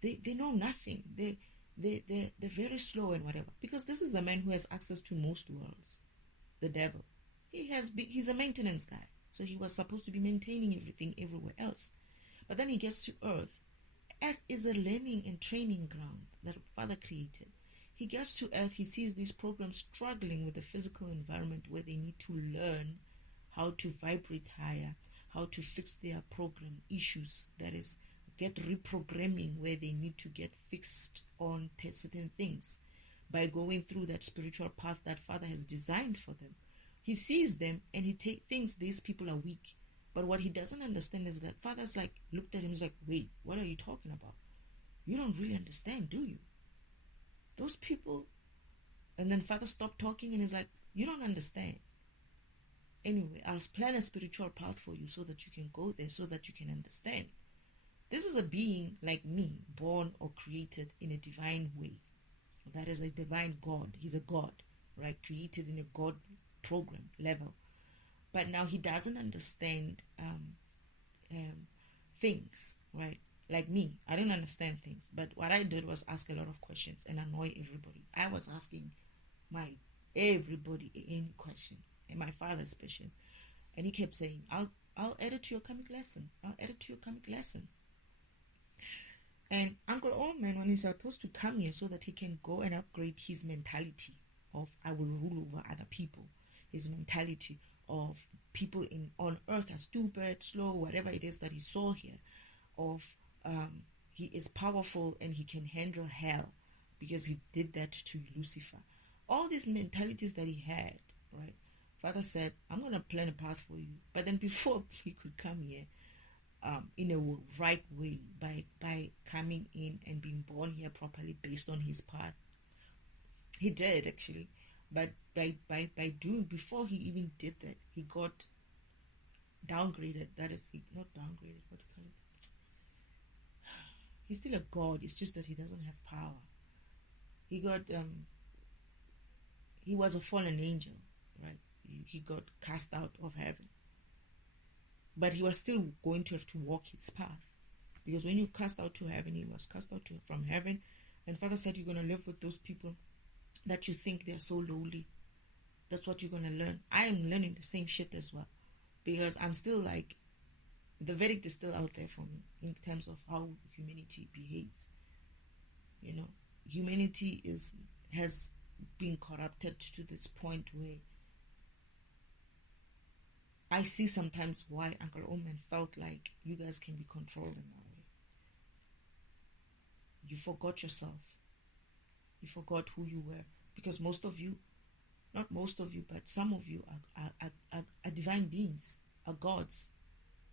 They know nothing. They're very slow and whatever. Because this is the man who has access to most worlds, the devil. He's a maintenance guy. So he was supposed to be maintaining everything everywhere else. But then he gets to earth. Earth is a learning and training ground that Father created. He gets to earth, he sees these programs struggling with the physical environment, where they need to learn how to vibrate higher, how to fix their program issues, that is, get reprogramming where they need to get fixed on certain things by going through that spiritual path that Father has designed for them. He sees them and he thinks these people are weak. But what he doesn't understand is that Father's like, looked at him, he's like, wait, what are you talking about? You don't really understand, do you? Those people. And then Father stopped talking and he's like, you don't understand. Anyway, I'll plan a spiritual path for you so that you can go there, so that you can understand. This is a being like me, born or created in a divine way. That is a divine God. He's a God, right? Created in a God program level. But now he doesn't understand things, right? Like me, I don't understand things. But what I did was ask a lot of questions and annoy everybody. I was asking everybody any question, and my father especially. And he kept saying, I'll add it to your comic lesson. I'll add it to your comic lesson. And Uncle Oldman, when he's supposed to come here so that he can go and upgrade his mentality of I will rule over other people, his mentality of people on earth are stupid, slow, whatever it is that he saw here, of he is powerful and he can handle hell because he did that to Lucifer. All these mentalities that he had, right? Father said, I'm going to plan a path for you. But then before he could come here, in a right way, by coming in and being born here properly based on his path, he did actually. But by doing, before he even did that, he got downgraded. That is, not downgraded, what do you call it? He's still a god. It's just that he doesn't have power. He got he was a fallen angel, right? He got cast out of heaven. But he was still going to have to walk his path. Because when you cast out to heaven, he was cast out from heaven. And Father said, you're going to live with those people that you think they're so lowly. That's what you're going to learn. I am learning the same shit as well. Because I'm still like, the verdict is still out there for me in terms of how humanity behaves. You know, humanity has been corrupted to this point where I see sometimes why Uncle Oldman felt like you guys can be controlled in that way. You forgot yourself. You forgot who you were. Because most of you, not most of you, but some of you are divine beings, are gods.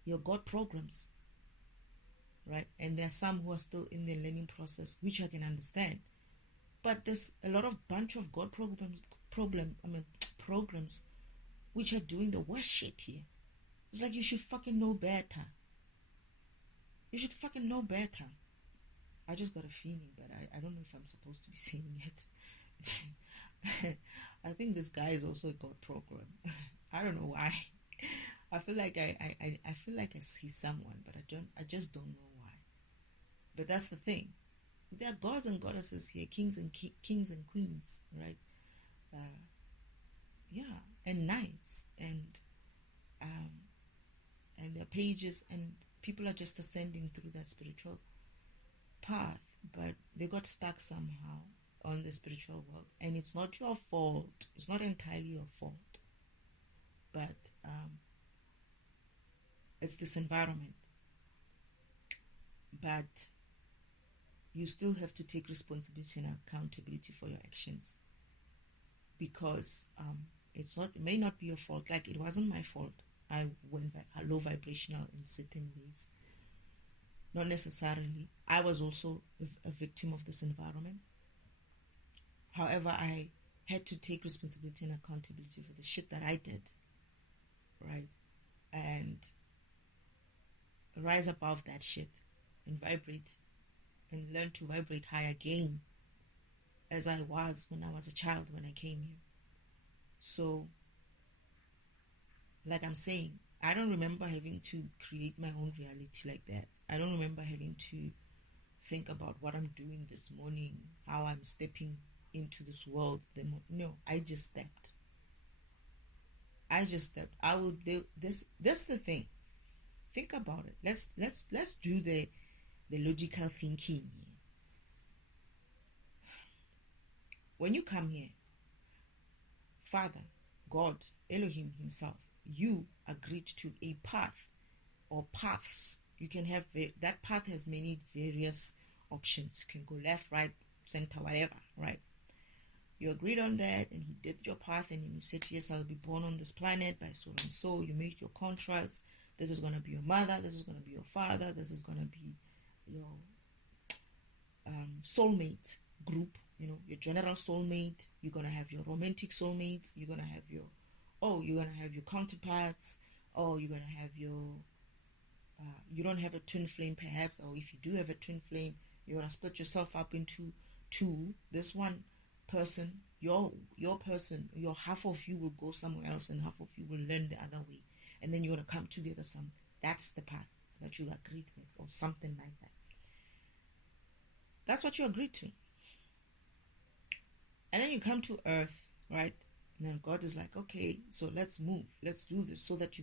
You're God programs. Right? And there are some who are still in the learning process, which I can understand. But there's a lot of bunch of God programs which are doing the worst shit here. It's like you should fucking know better. You should fucking know better. I just got a feeling, but I don't know if I'm supposed to be saying it. I think this guy is also a God program. I don't know why. I feel like I feel like I see someone, but I just don't know why. But that's the thing. There are gods and goddesses here, kings and queens, right? Yeah, and knights and their pages, and people are just ascending through that spiritual path, but they got stuck somehow on the spiritual world, and it's not your fault. It's not entirely your fault, but it's this environment. But you still have to take responsibility and accountability for your actions, because it may not be your fault. Like, it wasn't my fault. I went low vibrational in certain ways. Not necessarily. I was also a victim of this environment. However, I had to take responsibility and accountability for the shit that I did, right? And rise above that shit and vibrate and learn to vibrate high again, as I was when I was a child when I came here. So, like I'm saying, I don't remember having to create my own reality like that. I don't remember having to think about what I'm doing this morning, how I'm stepping into this world. No, I just stepped. I would do this. That's the thing. Think about it. Let's do the logical thinking. When you come here, Father, God, Elohim himself, you agreed to a path or paths. You can have that path has many various options. You can go left, right, center, whatever, right? You agreed on that, and he did your path, and you said, yes, I'll be born on this planet by so and so. You made your contracts. This is going to be your mother. This is going to be your father. This is going to be your soulmate group, your general soulmate. You're going to have your romantic soulmates. You're going to have your counterparts. You're going to have your you don't have a twin flame perhaps, or if you do have a twin flame, you're going to split yourself up into two. This one person, your person, your half of you will go somewhere else and half of you will learn the other way, and then you're going to come together. That's the path that you agreed with, or something like that. That's what you agreed to. And then you come to earth, right? And then God is like, okay, so let's move, let's do this, so that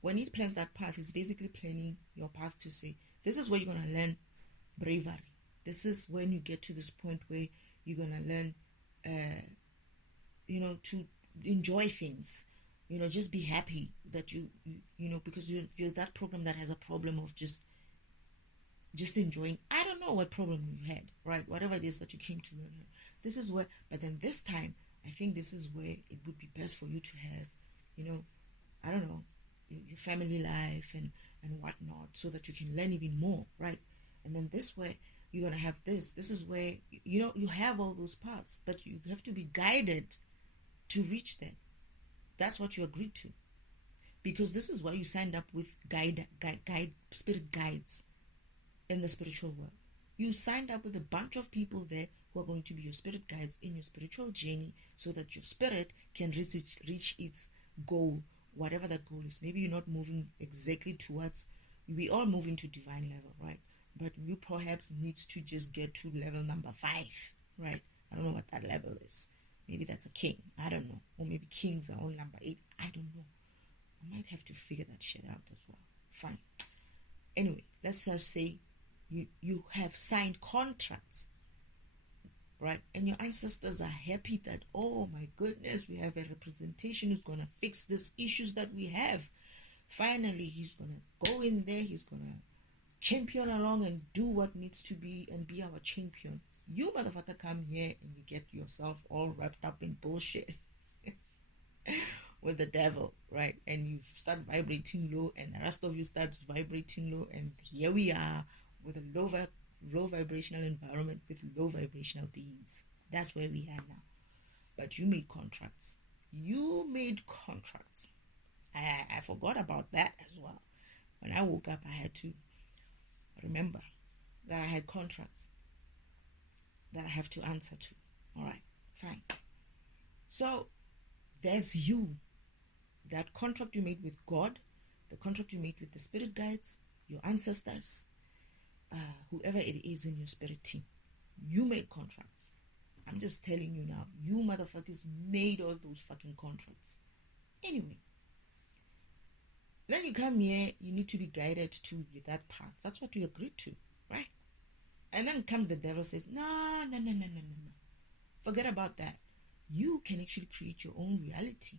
when he plans that path, he's basically planning your path to say, this is where you're going to learn bravery. This is when you get to this point where you're going to learn, to enjoy things. Just be happy that you because you're that program that has a problem of just enjoying. I don't know what problem you had, right? Whatever it is that you came to learn here. This is where, but then this time, I think this is where it would be best for you to have, I don't know, your family life and whatnot, so that you can learn even more, right? And then this way, you're going to have this. This is where, you have all those paths, but you have to be guided to reach that. That's what you agreed to. Because this is why you signed up with spirit guides in the spiritual world. You signed up with a bunch of people there who are going to be your spirit guides in your spiritual journey, so that your spirit can reach its goal, whatever that goal is. Maybe you're not moving exactly towards, we all move into divine level, right? But you perhaps needs to just get to level number 5, right? I don't know what that level is. Maybe that's a king. I don't know. Or maybe kings are on number 8. I don't know. I might have to figure that shit out as well. Fine. Anyway, let's just say you have signed contracts, right? And your ancestors are happy that, oh my goodness, we have a representation who's going to fix these issues that we have. Finally, he's going to go in there. He's going to champion along and do what needs to be and be our champion. You motherfucker come here and you get yourself all wrapped up in bullshit with the devil, right? And you start vibrating low, and the rest of you starts vibrating low, and here we are with a low vibrational environment with low vibrational beings. That's where we are now. But you made contracts. I forgot about that as well. When I woke up, I had to remember that I had contracts that I have to answer to. All right, fine. So there's you. That contract you made with God, the contract you made with the spirit guides, your ancestors, whoever it is in your spirit team. You made contracts. I'm just telling you now, you motherfuckers made all those fucking contracts. Anyway, then you come here, you need to be guided to that path. That's what you agreed to, right? And then comes the devil, says, no. Forget about that. You can actually create your own reality.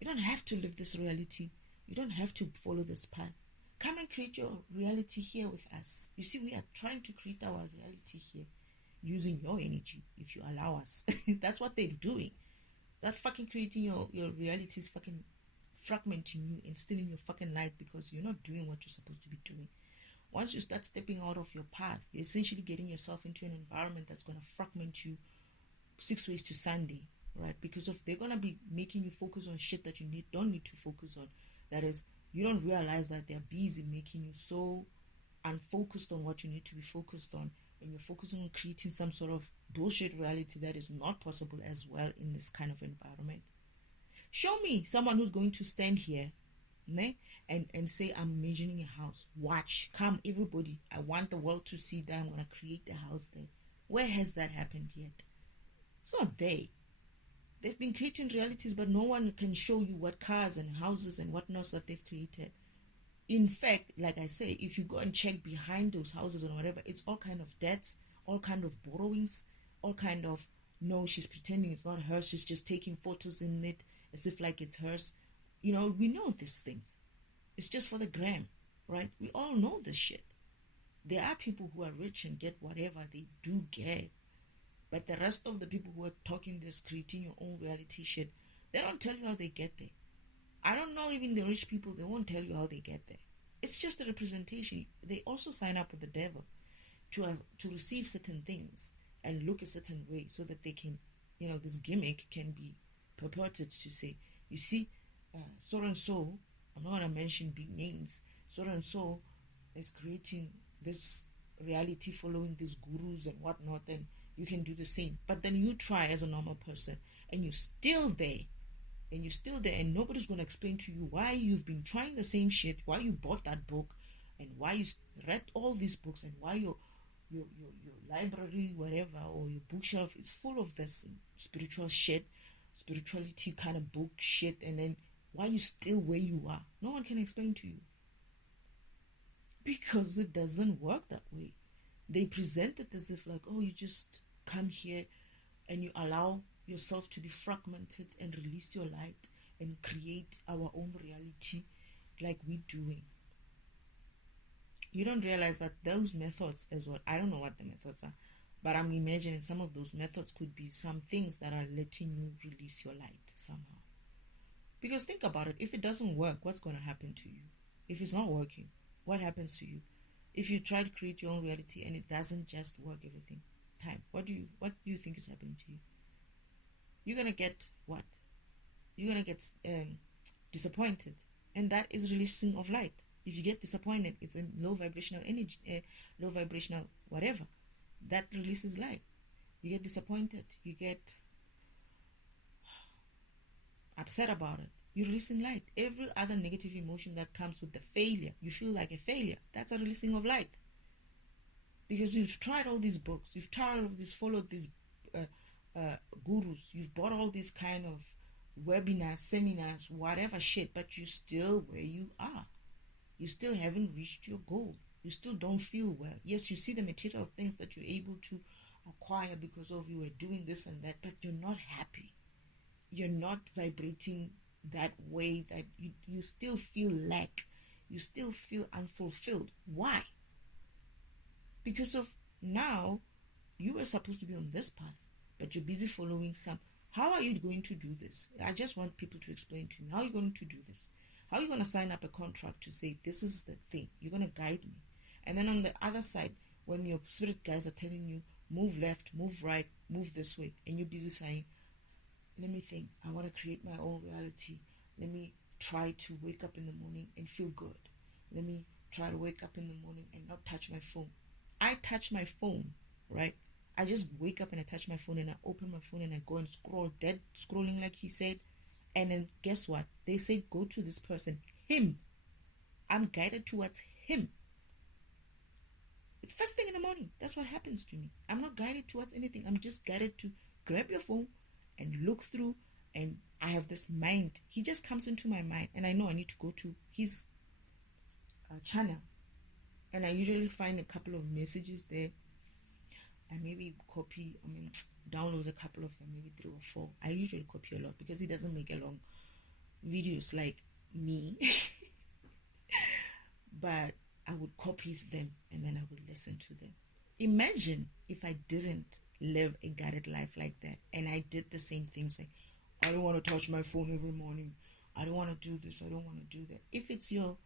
You don't have to live this reality. You don't have to follow this path. Come and create your reality here with us. You see, we are trying to create our reality here using your energy, if you allow us. That's what they're doing. That fucking creating your reality is fucking fragmenting you and stealing your fucking light because you're not doing what you're supposed to be doing. Once you start stepping out of your path, you're essentially getting yourself into an environment that's going to fragment you 6 ways to Sunday, right? Because they're going to be making you focus on shit that you don't need to focus on. That is, you don't realize that they're busy making you so unfocused on what you need to be focused on, and you're focusing on creating some sort of bullshit reality that is not possible as well in this kind of environment. Show me someone who's going to stand here and say, I'm imagining a house. Watch. Come, everybody. I want the world to see that I'm going to create a house there. Where has that happened yet? It's not there. They've been creating realities, but no one can show you what cars and houses and whatnot that they've created. In fact, like I say, if you go and check behind those houses and whatever, it's all kind of debts, all kind of borrowings, all kind of, no, she's pretending it's not hers, she's just taking photos in it as if like it's hers. You know, we know these things. It's just for the gram, right? We all know this shit. There are people who are rich and get whatever they do get. But the rest of the people who are talking this, creating your own reality shit, they don't tell you how they get there. I don't know, even the rich people, they won't tell you how they get there. It's just a representation. They also sign up with the devil to receive certain things and look a certain way so that they can, this gimmick can be purported to say, you see, so and so, I'm not going to mention big names, so and so is creating this reality following these gurus and whatnot, and you can do the same. But then you try as a normal person and you're still there. And nobody's going to explain to you why you've been trying the same shit, why you bought that book, and why you read all these books, and why your library, whatever, or your bookshelf is full of this spiritual shit, spirituality kind of book shit, and then why you still where you are. No one can explain to you. Because it doesn't work that way. They present it as if like, oh, you just come here and you allow yourself to be fragmented and release your light and create our own reality like we're doing. You don't realize that those methods as well, I don't know what the methods are, but I'm imagining some of those methods could be some things that are letting you release your light somehow. Because think about it, if it doesn't work, what's going to happen to you? If it's not working, what happens to you? If you try to create your own reality and it doesn't just work, everything, what do you think is happening to you? You're going to get what? You're going to get disappointed. And that is releasing of light. If you get disappointed, it's in low vibrational energy, low vibrational whatever. That releases light. You get disappointed. You get upset about it. You're releasing light. Every other negative emotion that comes with the failure, you feel like a failure. That's a releasing of light. Because you've tried all these books. You've tried all of this, followed these gurus. You've bought all these kind of webinars, seminars, whatever shit, but you're still where you are. You still haven't reached your goal. You still don't feel well. Yes, you see the material things that you're able to acquire because of you were doing this and that, but you're not happy. You're not vibrating that way, that you still feel lack. You still feel unfulfilled. Why? Because of now, you were supposed to be on this path, but you're busy following some. How are you going to do this? I just want people to explain to me. How are you going to do this? How are you going to sign up a contract to say, this is the thing, you're going to guide me? And then on the other side, when your spirit guides are telling you, move left, move right, move this way, and you're busy saying, let me think, I want to create my own reality. Let me try to wake up in the morning and feel good. Let me try to wake up in the morning and not touch my phone. I touch my phone, right? I just wake up and I touch my phone and I open my phone and I go and scroll, dead scrolling like he said. And then guess what? They say go to this person, him. I'm guided towards him. First thing in the morning, that's what happens to me. I'm not guided towards anything. I'm just guided to grab your phone and look through, and I have this mind. He just comes into my mind, and I know I need to go to his channel, and I usually find a couple of messages there. I maybe download a couple of them, maybe 3 or 4. I usually copy a lot because he doesn't make a long videos like me. But I would copy them and then I would listen to them. Imagine if I didn't live a guided life like that and I did the same thing, saying, I don't want to touch my phone every morning. I don't want to do this. I don't want to do that. If it's your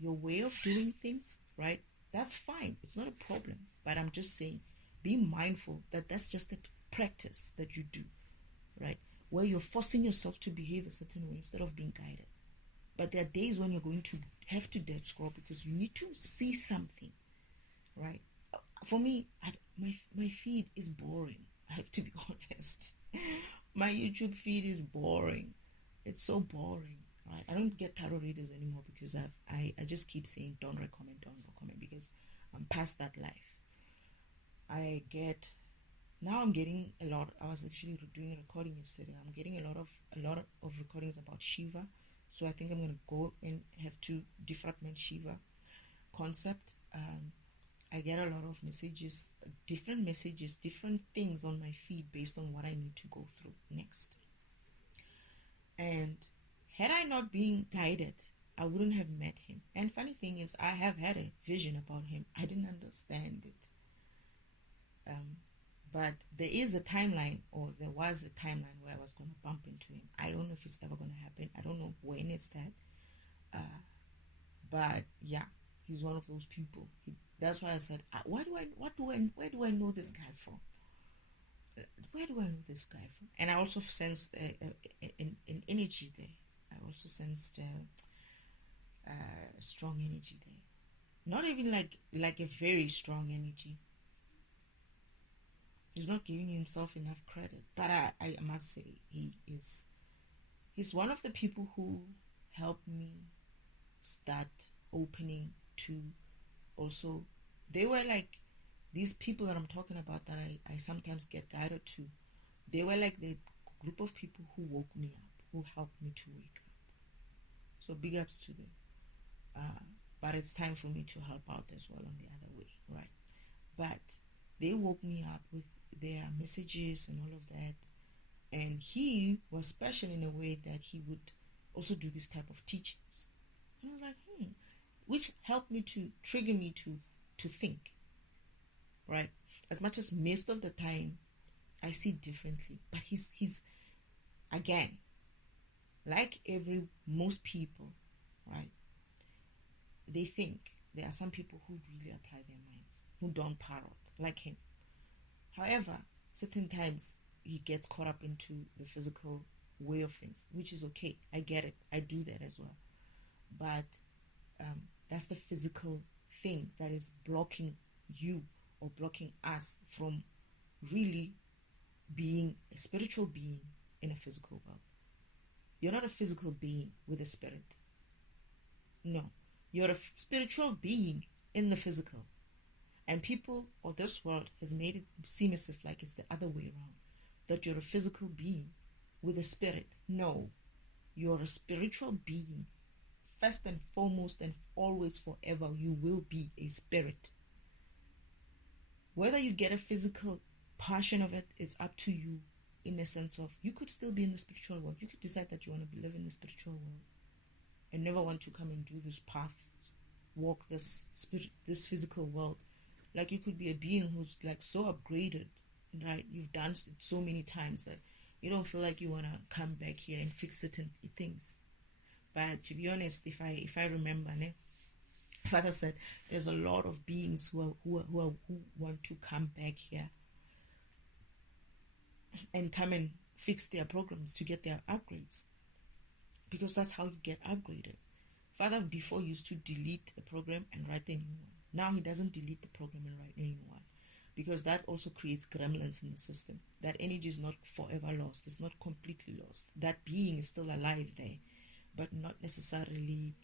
way of doing things, right? That's fine. It's not a problem. But I'm just saying, be mindful that that's just a practice that you do, right? Where you're forcing yourself to behave a certain way instead of being guided. But there are days when you're going to have to dead scroll because you need to see something, right? For me, my feed is boring. I have to be honest. My YouTube feed is boring. It's so boring, right? I don't get tarot readers anymore because I just keep saying don't recommend because I'm past that life. I'm getting a lot. I was actually doing a recording yesterday. I'm getting a lot of recordings about Shiva. So I think I'm going to go and have to defragment Shiva concept. I get a lot of messages, different things on my feed based on what I need to go through next. And had I not been guided, I wouldn't have met him. And funny thing is, I have had a vision about him. I didn't understand it. But there is a timeline, or there was a timeline where I was going to bump into him. I don't know if it's ever going to happen. I don't know when it's that. But yeah, he's one of those people. That's why I said, where do I know this guy from? Where do I know this guy from? And I also sensed an energy there. I also sensed strong energy there. Not even like a very strong energy. He's not giving himself enough credit. But I must say, he's one of the people who helped me start opening to also. They were like these people that I'm talking about that I sometimes get guided to. They were like the group of people who woke me up, who helped me to wake up. So big ups to them. But it's time for me to help out as well on the other way, right? But they woke me up with their messages and all of that. And he was special in a way that he would also do this type of teachings. And I was like, which helped me to trigger me to think, right? As much as most of the time I see differently, but he's again, like most people, right? They think there are some people who really apply their minds, who don't parrot, like him. However, certain times he gets caught up into the physical way of things, which is okay. I get it. I do that as well. But that's the physical thing that is blocking you or blocking us from really being a spiritual being in a physical world. You're not a physical being with a spirit. No. You're a spiritual being in the physical. And people or this world has made it seem as if like it's the other way around. That you're a physical being with a spirit. No. You're a spiritual being. First and foremost and always forever, you will be a spirit. Whether you get a physical portion of it, it's up to you, in the sense of you could still be in the spiritual world. You could decide that you want to live in the spiritual world and never want to come and do this path, walk this physical world. Like you could be a being who's like so upgraded, right? You've done it so many times that you don't feel like you want to come back here and fix certain things. But to be honest, if I remember, Father said there's a lot of beings who want to come back here and come and fix their programs to get their upgrades. because that's how you get upgraded. Father before used to delete a program and write a new one. Now he doesn't delete the program and write a new one, because that also creates gremlins in the system. That energy is not forever lost. It's not completely lost. That being is still alive there, but not necessarily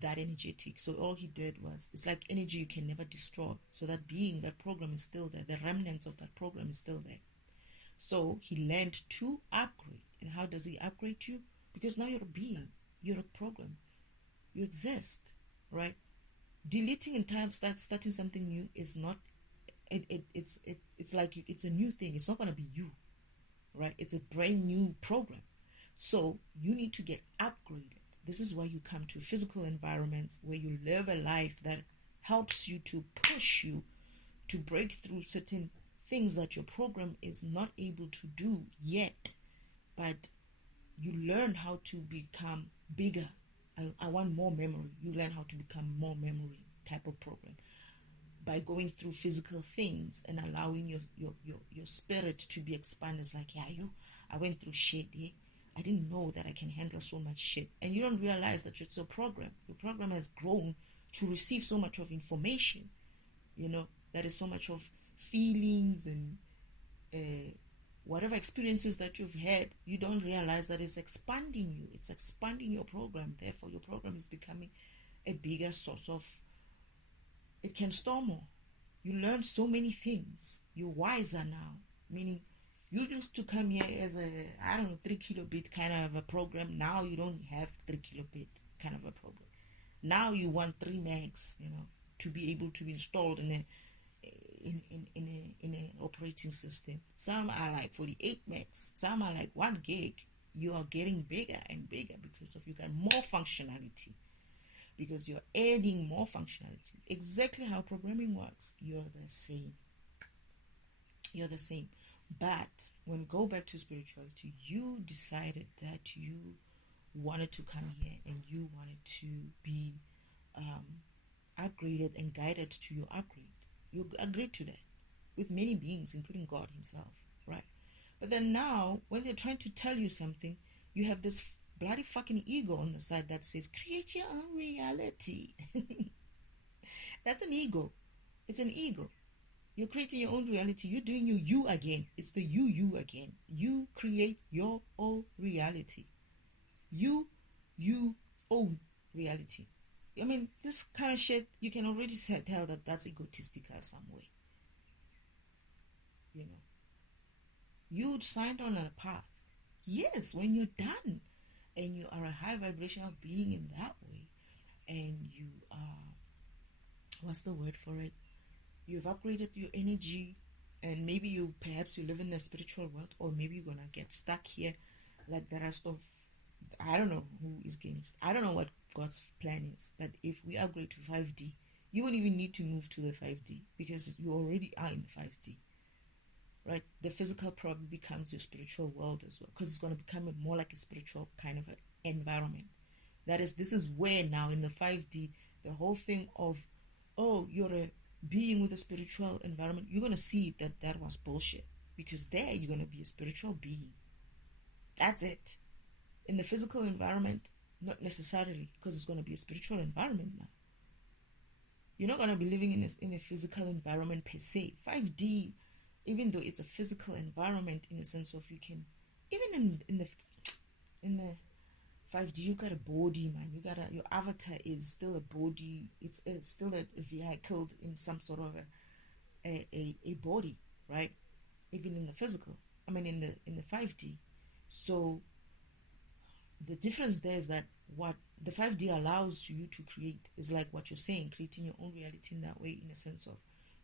that energetic. So all he did was, it's like energy you can never destroy. So that being, that program is still there. The remnants of that program is still there. So he learned to upgrade. And how does he upgrade you? Because now you're a being. You're a program. You exist, right? Deleting in time, starting something new is not, it's like it's a new thing. It's not going to be you, right? It's a brand new program. So you need to get upgraded. This is why you come to physical environments where you live a life that helps you, to push you to break through certain things that your program is not able to do yet, but you learn how to become bigger. I want more memory. You learn how to become more memory type of program by going through physical things and allowing your spirit to be expanded. It's like, I went through shit, yeah. I didn't know that I can handle so much shit. And you don't realize that it's your program. Your program has grown to receive so much of information, that is so much of feelings and whatever experiences that you've had. You don't realize that it's expanding you. It's expanding your program. Therefore, your program is becoming a bigger source of, it can store more. You learn so many things. You're wiser now, meaning you used to come here as a, 3 kilobit kind of a program. Now you don't have 3 kilobit kind of a program. Now you want 3 megs, to be able to be installed in an operating system. Some are like 48 megs. Some are like 1 gig. You are getting bigger and bigger because of you got more functionality. Because you're adding more functionality. Exactly how programming works. You're the same. But when we go back to spirituality, you decided that you wanted to come here and you wanted to be upgraded and guided to your upgrade. You agreed to that with many beings, including God himself, right? But then now, when they're trying to tell you something, you have this bloody fucking ego on the side that says, create your own reality. That's an ego. It's an ego. You're creating your own reality. You're doing you again. It's the you again. You create your own reality. You own reality. I mean, this kind of shit, you can already tell that that's egotistical some way. You signed on a path. Yes, when you're done and you are a high vibrational being in that way, and you are, what's the word for it? You've upgraded your energy, and maybe perhaps you live in the spiritual world, or maybe you're gonna get stuck here like the rest of, I don't know who is getting, I don't know what God's plan is, but if we upgrade to 5D, you won't even need to move to the 5D because you already are in the 5D, right? The physical probably becomes your spiritual world as well, because it's going to become more like a spiritual kind of environment. This is where now in the 5D, the whole thing of, you're a being with a spiritual environment, you're going to see that was bullshit, because there you're going to be a spiritual being. That's it. In the physical environment, not necessarily, because it's going to be a spiritual environment now. You're not going to be living in a physical environment per se. 5D, even though it's a physical environment in the sense of you can, even in the 5D, you got a body, man. Your avatar is still a body. It's still a vehicle in some sort of a body, right? Even in the physical, in the 5D. So the difference there is that what the 5D allows you to create is like what you're saying, creating your own reality in that way, in a sense of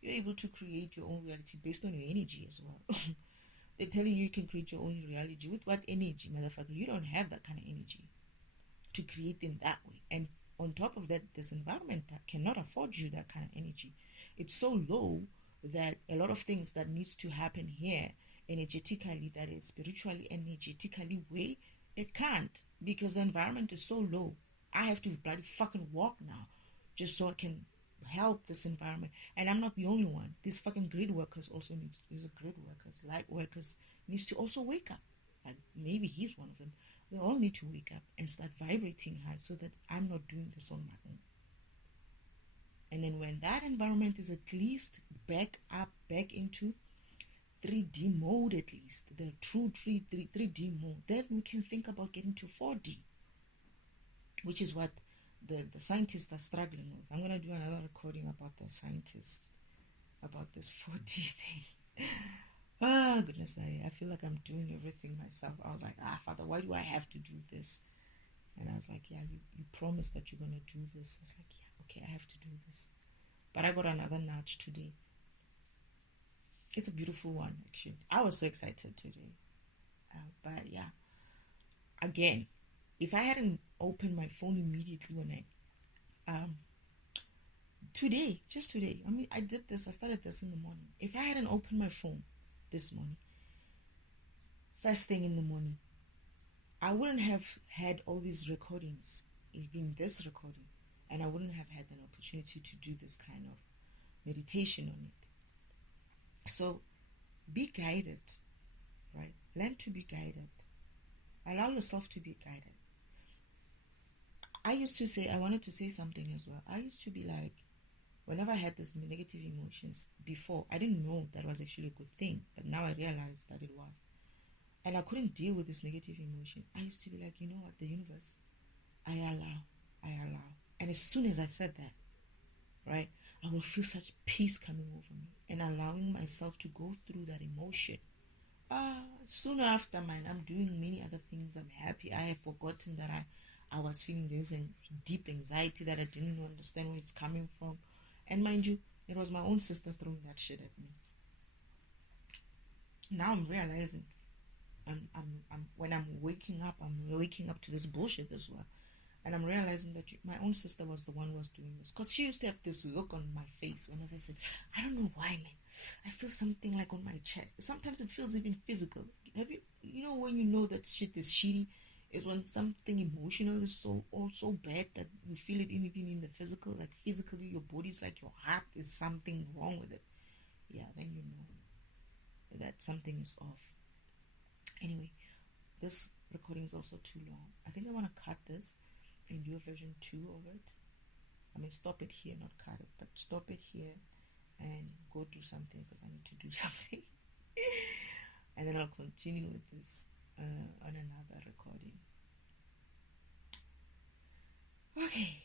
you're able to create your own reality based on your energy as well. They're telling you can create your own reality. With what energy, motherfucker? You don't have that kind of energy to create in that way. And on top of that, this environment that cannot afford you that kind of energy. It's so low that a lot of things that needs to happen here energetically, that is spiritually, energetically way, it can't, because the environment is so low. I have to bloody fucking walk now just so I can help this environment. And I'm not the only one. These fucking grid workers also these grid workers, light workers, needs to also wake up. like maybe he's one of them. We all need to wake up and start vibrating high so that I'm not doing this on my own. And then when that environment is at least back into 3D mode, at least the true 3D mode, then we can think about getting to 4D, which is what the scientists are struggling with. I'm going to do another recording about the scientists, about this 4D thing. Oh, goodness, I feel like I'm doing everything myself. I was like, Father, why do I have to do this? And I was like, yeah, you promised that you're going to do this. I was like, yeah, okay, I have to do this. But I got another nudge today. It's a beautiful one, actually. I was so excited today. But yeah, again, if I hadn't opened my phone immediately when just today, I mean, I started this in the morning. If I hadn't opened my phone this morning, first thing in the morning, I wouldn't have had all these recordings, even this recording, and I wouldn't have had an opportunity to do this kind of meditation on it. So be guided, right? Learn to be guided. Allow yourself to be guided. I used to say, I wanted to say something as well. I used to be like, whenever I had these negative emotions before, I didn't know that was actually a good thing, but now I realized that it was. And I couldn't deal with this negative emotion. I used to be like, you know what, the universe, I allow. And as soon as I said that, right, I will feel such peace coming over me and allowing myself to go through that emotion. Soon after, I'm doing many other things. I'm happy. I have forgotten that I was feeling this deep anxiety that I didn't understand where it's coming from. And mind you, it was my own sister throwing that shit at me. Now I'm realizing, when I'm waking up to this bullshit as well. And I'm realizing that my own sister was the one who was doing this. Because she used to have this look on my face whenever I said, I don't know why, man. I feel something like on my chest. Sometimes it feels even physical. You know when you know that shit is shitty? Is when something emotional is so bad that you feel it even in the physical. Like physically, your body's like your heart is something wrong with it. Yeah, then you know that something is off. Anyway, this recording is also too long. I think I want to cut this and do a version 2 of it. I mean, stop it here, not cut it, but stop it here and go do something because I need to do something. And then I'll continue with this on another recording. Okay.